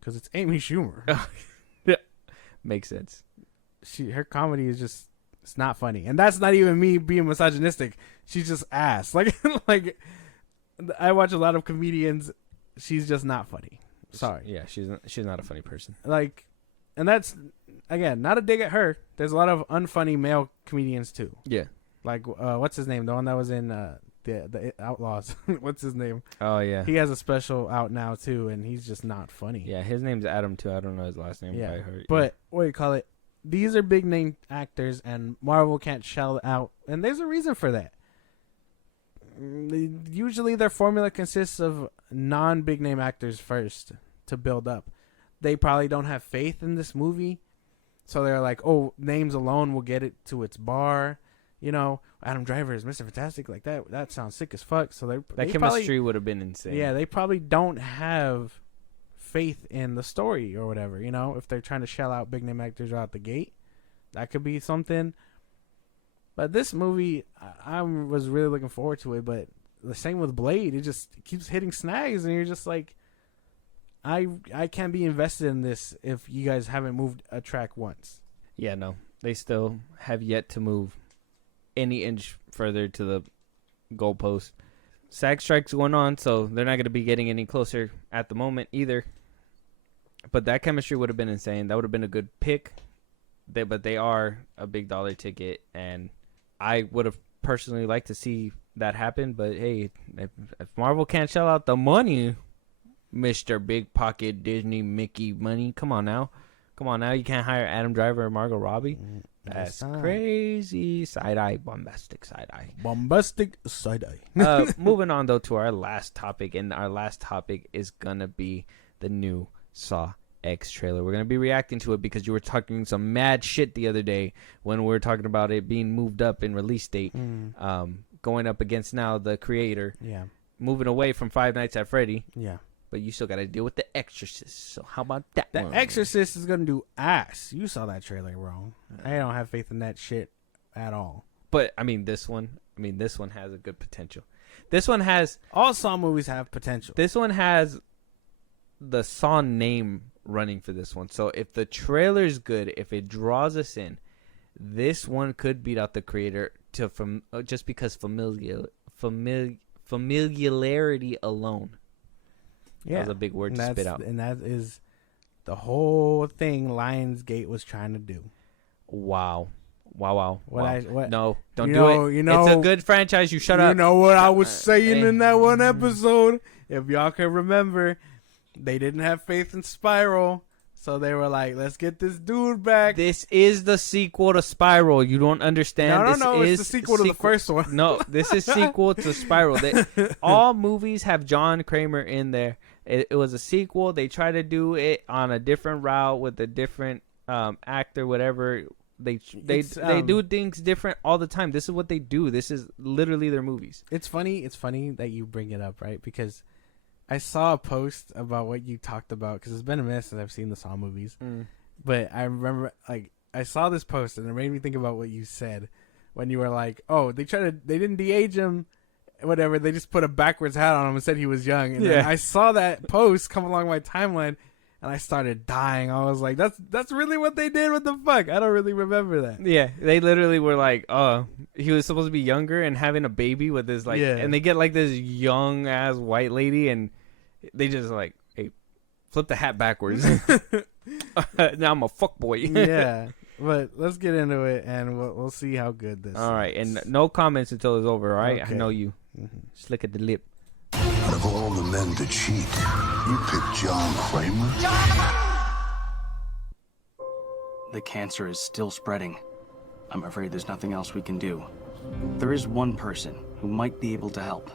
because it's Amy Schumer. Yeah, makes sense. Her comedy is just, it's not funny, and that's not even me being misogynistic. She's just ass. Like I watch a lot of comedians. She's just not funny. Sorry. Yeah, she's not a funny person. Like, and that's again not a dig at her. There's a lot of unfunny male comedians too. Yeah. Like, what's his name? The one that was in the Outlaws. What's his name? Oh yeah. He has a special out now too, and he's just not funny. Yeah, his name's Adam too. I don't know his last name. Yeah, I heard, but what do you call it? These are big name actors, and Marvel can't shell out, and there's a reason for that. Usually, their formula consists of non-big name actors first to build up. They probably don't have faith in this movie, so they're like, "Oh, names alone will get it to its bar." You know, Adam Driver is Mr. Fantastic, like that. That sounds sick as fuck. So that chemistry would have been insane. Yeah, they probably don't have faith in the story or whatever. You know, if they're trying to shell out big name actors out the gate, that could be something. But this movie, I was really looking forward to it. But the same with Blade, it just keeps hitting snags, and you're just like, I can't be invested in this if you guys haven't moved a track once. Yeah, no, they still have yet to move any inch further to the goalpost. SAG strike's going on, so they're not going to be getting any closer at the moment either. But that chemistry would have been insane. That would have been a good pick. But they are a big dollar ticket, and I would have personally liked to see that happen. But hey, if Marvel can't shell out the money, Mr. Big Pocket Disney Mickey money, come on now. You can't hire Adam Driver or Margot Robbie. That's crazy. Side-eye, bombastic side-eye. Bombastic side-eye. Moving on, though, to our last topic. And our last topic is going to be the new Saw X trailer. We're going to be reacting to it because you were talking some mad shit the other day when we were talking about it being moved up in release date. Going up against now the creator. Yeah. Moving away from Five Nights at Freddy. Yeah. But you still got to deal with The Exorcist. So how about that The one? Exorcist is going to do ass. You saw that trailer wrong. I don't have faith in that shit at all. But, this one has a good potential. This one has... All Saw movies have potential. This one has the Saw name running for this one. So if the trailer's good, if it draws us in, this one could beat out the creator just because familiarity alone. Yeah. That was a big word to spit out. And that is the whole thing Lionsgate was trying to do. Wow. What? No, don't do it. It's a good franchise. You shut up. You know what I was saying in that one episode? If y'all can remember, they didn't have faith in Spiral. So they were like, let's get this dude back. This is the sequel to Spiral. You don't understand. No. It's the sequel to the first one. No, this is sequel to Spiral. All movies have John Kramer in there. It was a sequel. They try to do it on a different route with a different actor, whatever. They do things different all the time. This is what they do. This is literally their movies. It's funny that you bring it up, right? Because I saw a post about what you talked about, because it's been a minute since I've seen the Saw movies. But I remember, like, I saw this post and it made me think about what you said when you were like, oh, they didn't de-age him, whatever. They just put a backwards hat on him and said he was young. And then I saw that post come along my timeline and I started dying. I was like, that's really what they did? What the fuck? I don't really remember that. Yeah, they literally were like, oh, he was supposed to be younger and having a baby with this, like, and they get like this young ass white lady and they just like, hey, flip the hat backwards. Now I'm a fuckboy. Yeah, but let's get into it and we'll see how good this is. All right, and no comments until it's over, all right? Okay. I know you. Just at the lip. Out of all the men to cheat, you picked John Kramer? The cancer is still spreading. I'm afraid there's nothing else we can do. There is one person who might be able to help.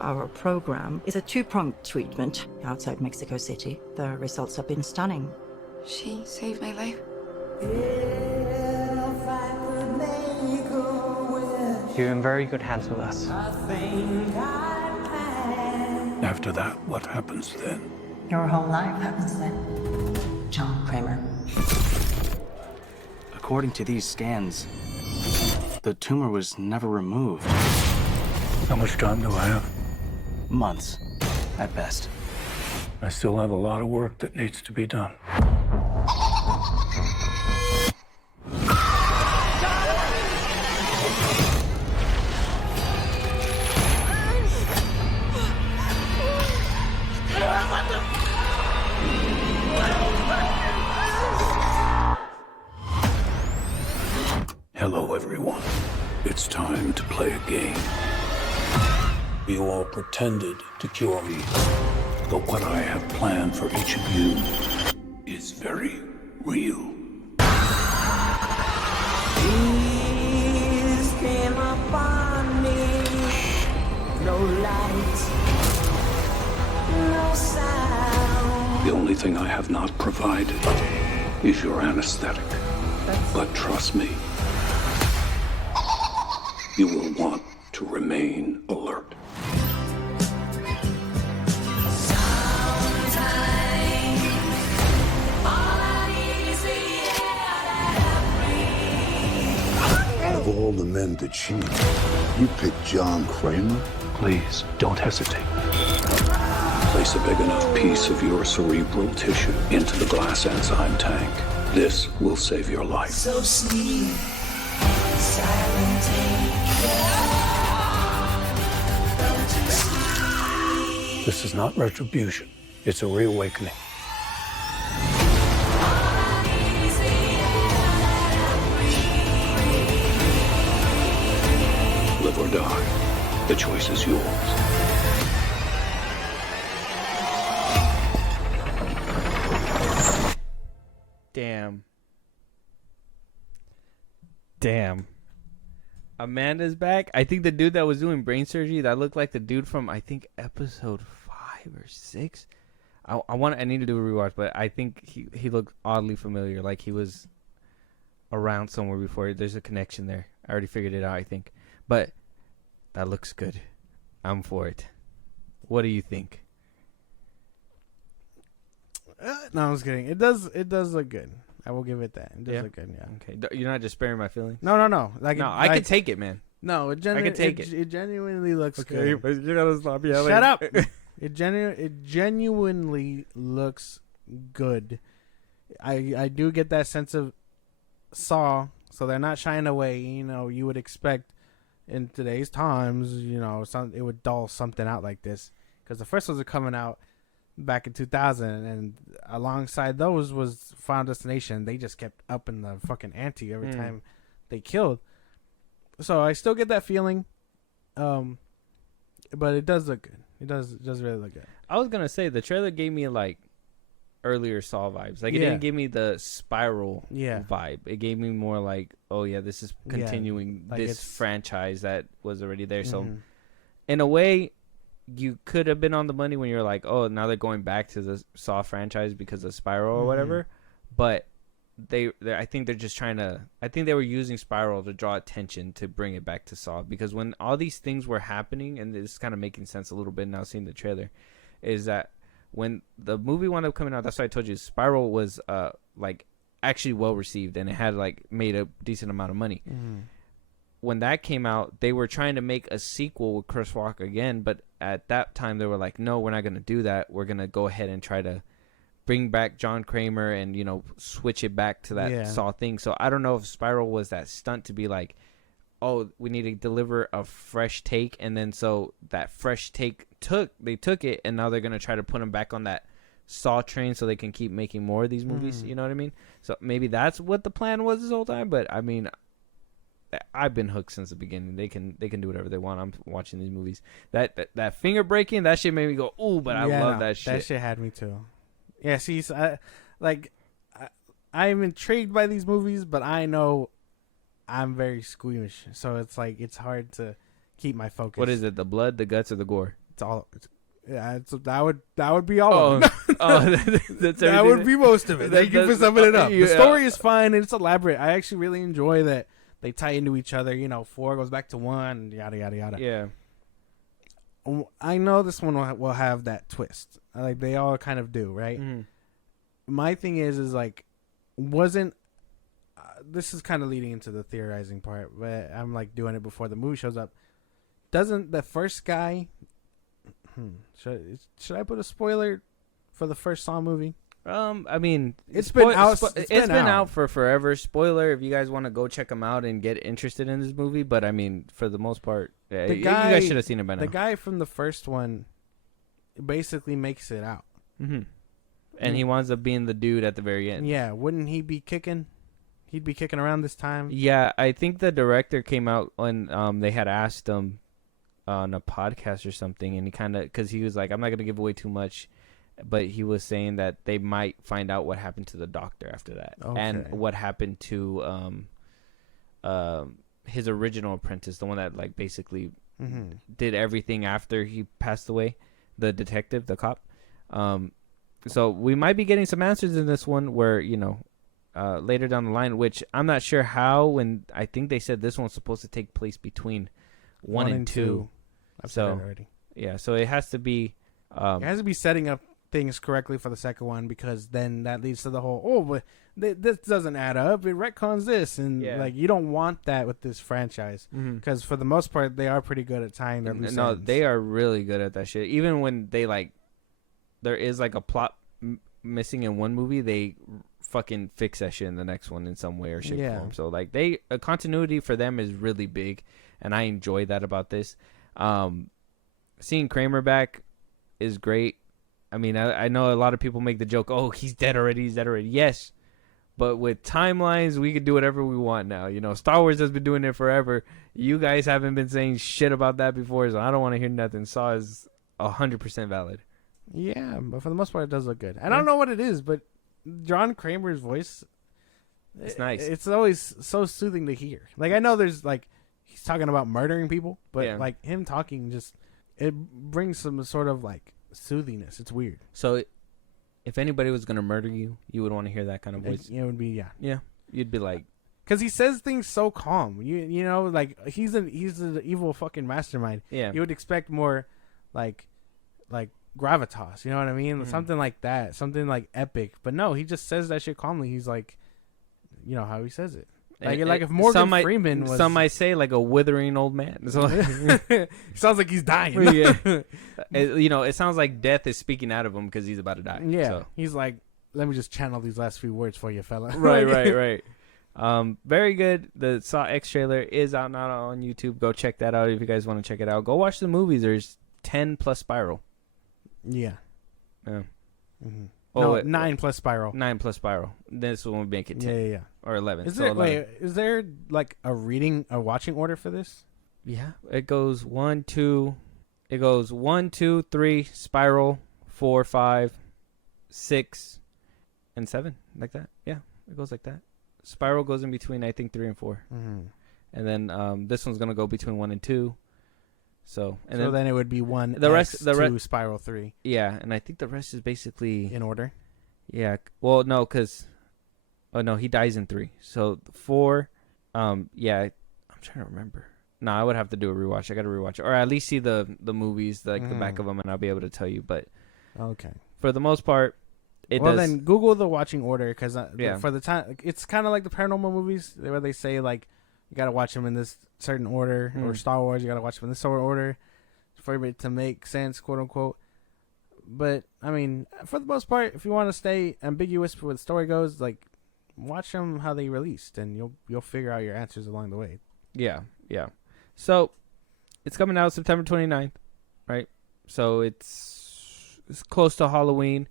Our program is a two-pronged treatment outside Mexico City. The results have been stunning. She saved my life. You're in very good hands with us. After that, what happens then? Your whole life happens then. John Kramer. According to these scans, the tumor was never removed. How much time do I have? Months, at best. I still have a lot of work that needs to be done. Hello, everyone. It's time You all pretended to cure me. But what I have planned for each of you is very real. Peace came upon me. No light, no sound. The only thing I have not provided is your anesthetic. But trust me, you will want to remain alert. Out of all the men to cheat, you picked John Kramer? Please, don't hesitate. Place a big enough piece of your cerebral tissue into the glass enzyme tank. This will save your life. So sleep, silent Don't you sleep. This is not retribution. It's a reawakening. Live or die. The choice is yours. Damn. Amanda's back. I think the dude that was doing brain surgery, that looked like the dude from, I think, episode 5 or 6. I need to do a rewatch, but I think he looked oddly familiar, like he was around somewhere before. There's a connection there. I already figured it out, I think. But that looks good. I'm for it. What do you think? No, I was kidding. It does look good. I will give it that. It does look good, yeah. Okay. You're not just sparing my feelings? No. I can take it, man. No, I can take it. It genuinely looks good. But you gotta stop yelling. Shut up. It genuinely looks good. I do get that sense of Saw, so they're not shying away. You know, you would expect in today's times, you know, it would dull something out like this, because the first ones are coming out back in 2000, and alongside those was Final Destination. They just kept upping the fucking ante every time they killed. So I still get that feeling, but it does look good. It does really look good. I was gonna say the trailer gave me like earlier Saw vibes. Like it didn't give me the Spiral vibe. It gave me more like, oh yeah, this is continuing like this franchise that was already there. So in a way, you could have been on the money when you're like, oh, now they're going back to the Saw franchise because of Spiral or whatever. But I think they're just trying to. I think they were using Spiral to draw attention to bring it back to Saw, because when all these things were happening, and this is kind of making sense a little bit now seeing the trailer, is that when the movie wound up coming out, that's why I told you Spiral was like actually well received, and it had like made a decent amount of money. When that came out, they were trying to make a sequel with Chris Rock again, but at that time they were like, no, we're not going to do that. We're going to go ahead and try to bring back John Kramer and, you know, switch it back to that Saw thing. So I don't know if Spiral was that stunt to be like, oh, we need to deliver a fresh take, and then so that fresh take they took it, and now they're going to try to put them back on that Saw train so they can keep making more of these movies. You know what I mean? So maybe that's what the plan was this whole time, but I mean, I've been hooked since the beginning. They can do whatever they want. I'm watching these movies. That finger breaking, that shit made me go, ooh, but I love that shit. That shit had me too. Yeah, see, I'm intrigued by these movies, but I know I'm very squeamish, so it's like it's hard to keep my focus. What is it? The blood, the guts, or the gore? It's all. That would be all of it. That's that would be most of it. Thank you for summing it up. The story is fine and it's elaborate. I actually really enjoy that they tie into each other. You know, 4 goes back to 1, and yada yada yada. Yeah. I know this one will have that twist. Like they all kind of do, right? My thing is like, wasn't this is kind of leading into the theorizing part, but I'm like doing it before the movie shows up. Doesn't the first guy? Should I put a spoiler for the first Saw movie? I mean, it's been out. It's been out for forever. Spoiler, if you guys want to go check them out and get interested in this movie. But I mean, for the most part, you guys should have seen it by now. The guy from the first one basically makes it out, and he winds up being the dude at the very end. Yeah, wouldn't he be kicking? He'd be kicking around this time. Yeah, I think the director came out when they had asked him on a podcast or something, and he kind of, because he was like, I'm not gonna give away too much, but he was saying that they might find out what happened to the doctor after that, and what happened to his original apprentice, the one that like basically did everything after he passed away, the detective, the cop. So we might be getting some answers in this one, where later down the line, which I'm not sure how. When I think they said this one's supposed to take place between 1 and 2. I've said that already. Yeah, so it has to be. It has to be setting up things correctly for the second one, because then that leads to the whole, but this doesn't add up. It retcons this, and like you don't want that with this franchise, because for the most part they are pretty good at tying their loose ends. They are really good at that shit. Even when they like, there is like a plot missing in one movie, they fucking fix that shit in the next one in some way or shape or form. So like a continuity for them is really big, and I enjoy that about this. Seeing Kramer back is great. I mean, I know a lot of people make the joke, oh, he's dead already. Yes, but with timelines, we can do whatever we want now. Star Wars has been doing it forever. You guys haven't been saying shit about that before, so I don't want to hear nothing. Saw is 100% valid. Yeah, but for the most part, it does look good. I don't know what it is, but John Kramer's voice, it's nice. It's always so soothing to hear. Like, I know there's like, he's talking about murdering people, but like him talking, it brings some sort of like soothingness. It's weird. So if anybody was going to murder you, you would want to hear that kind of voice? It would be, Yeah. You'd be like... Because he says things so calm. You know, like, he's an evil fucking mastermind. Yeah. You would expect more, like gravitas. You know what I mean? Something like that. Something, like, epic. But no, he just says that shit calmly. He's like, how he says it. Like if Morgan Freeman was... Some might say, like, a withering old man. So, he sounds like he's dying. Yeah. It sounds like death is speaking out of him because he's about to die. Yeah. So. He's like, let me just channel these last few words for you, fella. Right. Very good. The Saw X trailer is out now on YouTube. Go check that out if you guys want to check it out. Go watch the movies. There's 10 plus Spiral. Yeah. Mm-hmm. No, 9 plus Spiral. 9 plus Spiral. This one would make it 10. Yeah. Or 11. Is there like a watching order for this? Yeah. It goes 1, 2. It goes 1, 2, 3, Spiral, 4, 5, 6, and 7. Like that. Yeah. It goes like that. Spiral goes in between, I think, 3 and 4. Mm-hmm. And then this one's going to go between 1 and 2. So then it would be 1, the rest, 2, Spiral 3. Yeah, and I think the rest is basically in order. Yeah, well, no, because he dies in 3. So 4, yeah, I'm trying to remember. No, I would have to do a rewatch. I got to rewatch it, or at least see the movies, like the back of them, and I'll be able to tell you. But okay, for the most part, then Google the watching order, because for the time, it's kind of like the paranormal movies where they say like you got to watch them in this certain order, or Star Wars, you got to watch them in this sort of order for it to make sense, quote unquote. But I mean, for the most part, if you want to stay ambiguous for where the story goes, like watch them how they released, and you'll figure out your answers along the way. Yeah. So it's coming out September 29th, right? So it's close to Halloween.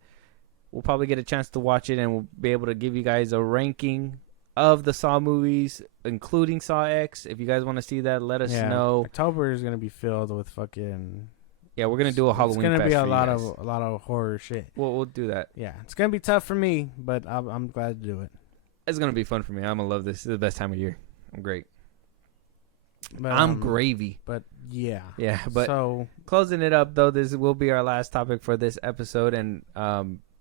We'll probably get a chance to watch it, and we'll be able to give you guys a ranking of the Saw movies, including Saw X. If you guys want to see that, let us know. October is gonna be filled with fucking. Yeah, we're gonna do a Halloween. It's gonna be a lot of horror shit. We'll do that. Yeah, it's gonna be tough for me, but I'm glad to do it. It's gonna be fun for me. I'm gonna love this. This is the best time of year. I'm great. But, I'm gravy. But yeah. But so closing it up though, this will be our last topic for this episode. And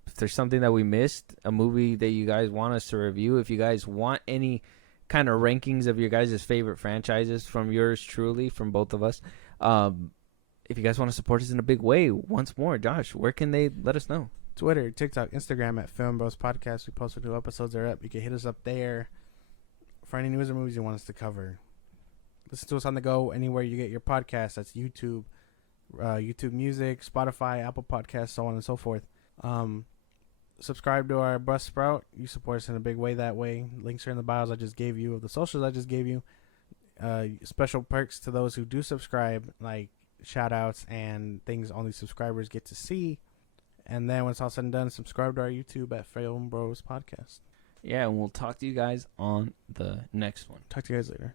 if there's something that we missed, a movie that you guys want us to review, if you guys want any kind of rankings of your guys' favorite franchises from yours truly, from both of us, if you guys want to support us in a big way, once more, Josh, where can they let us know? Twitter, TikTok, Instagram at FilmBros Podcast. We post when new episodes are up. You can hit us up there for any news or movies you want us to cover. Listen to us on the go anywhere you get your podcasts. That's YouTube, YouTube Music, Spotify, Apple Podcasts, so on and so forth. Subscribe to our Buzzsprout. You support us in a big way that way. Links are in the bios I just gave you, of the socials I just gave you. Special perks to those who do subscribe, like shout outs and things only subscribers get to see. And then when it's all said and done, subscribe to our YouTube at FilmBros Podcast. Yeah, and we'll talk to you guys on the next one. Talk to you guys later.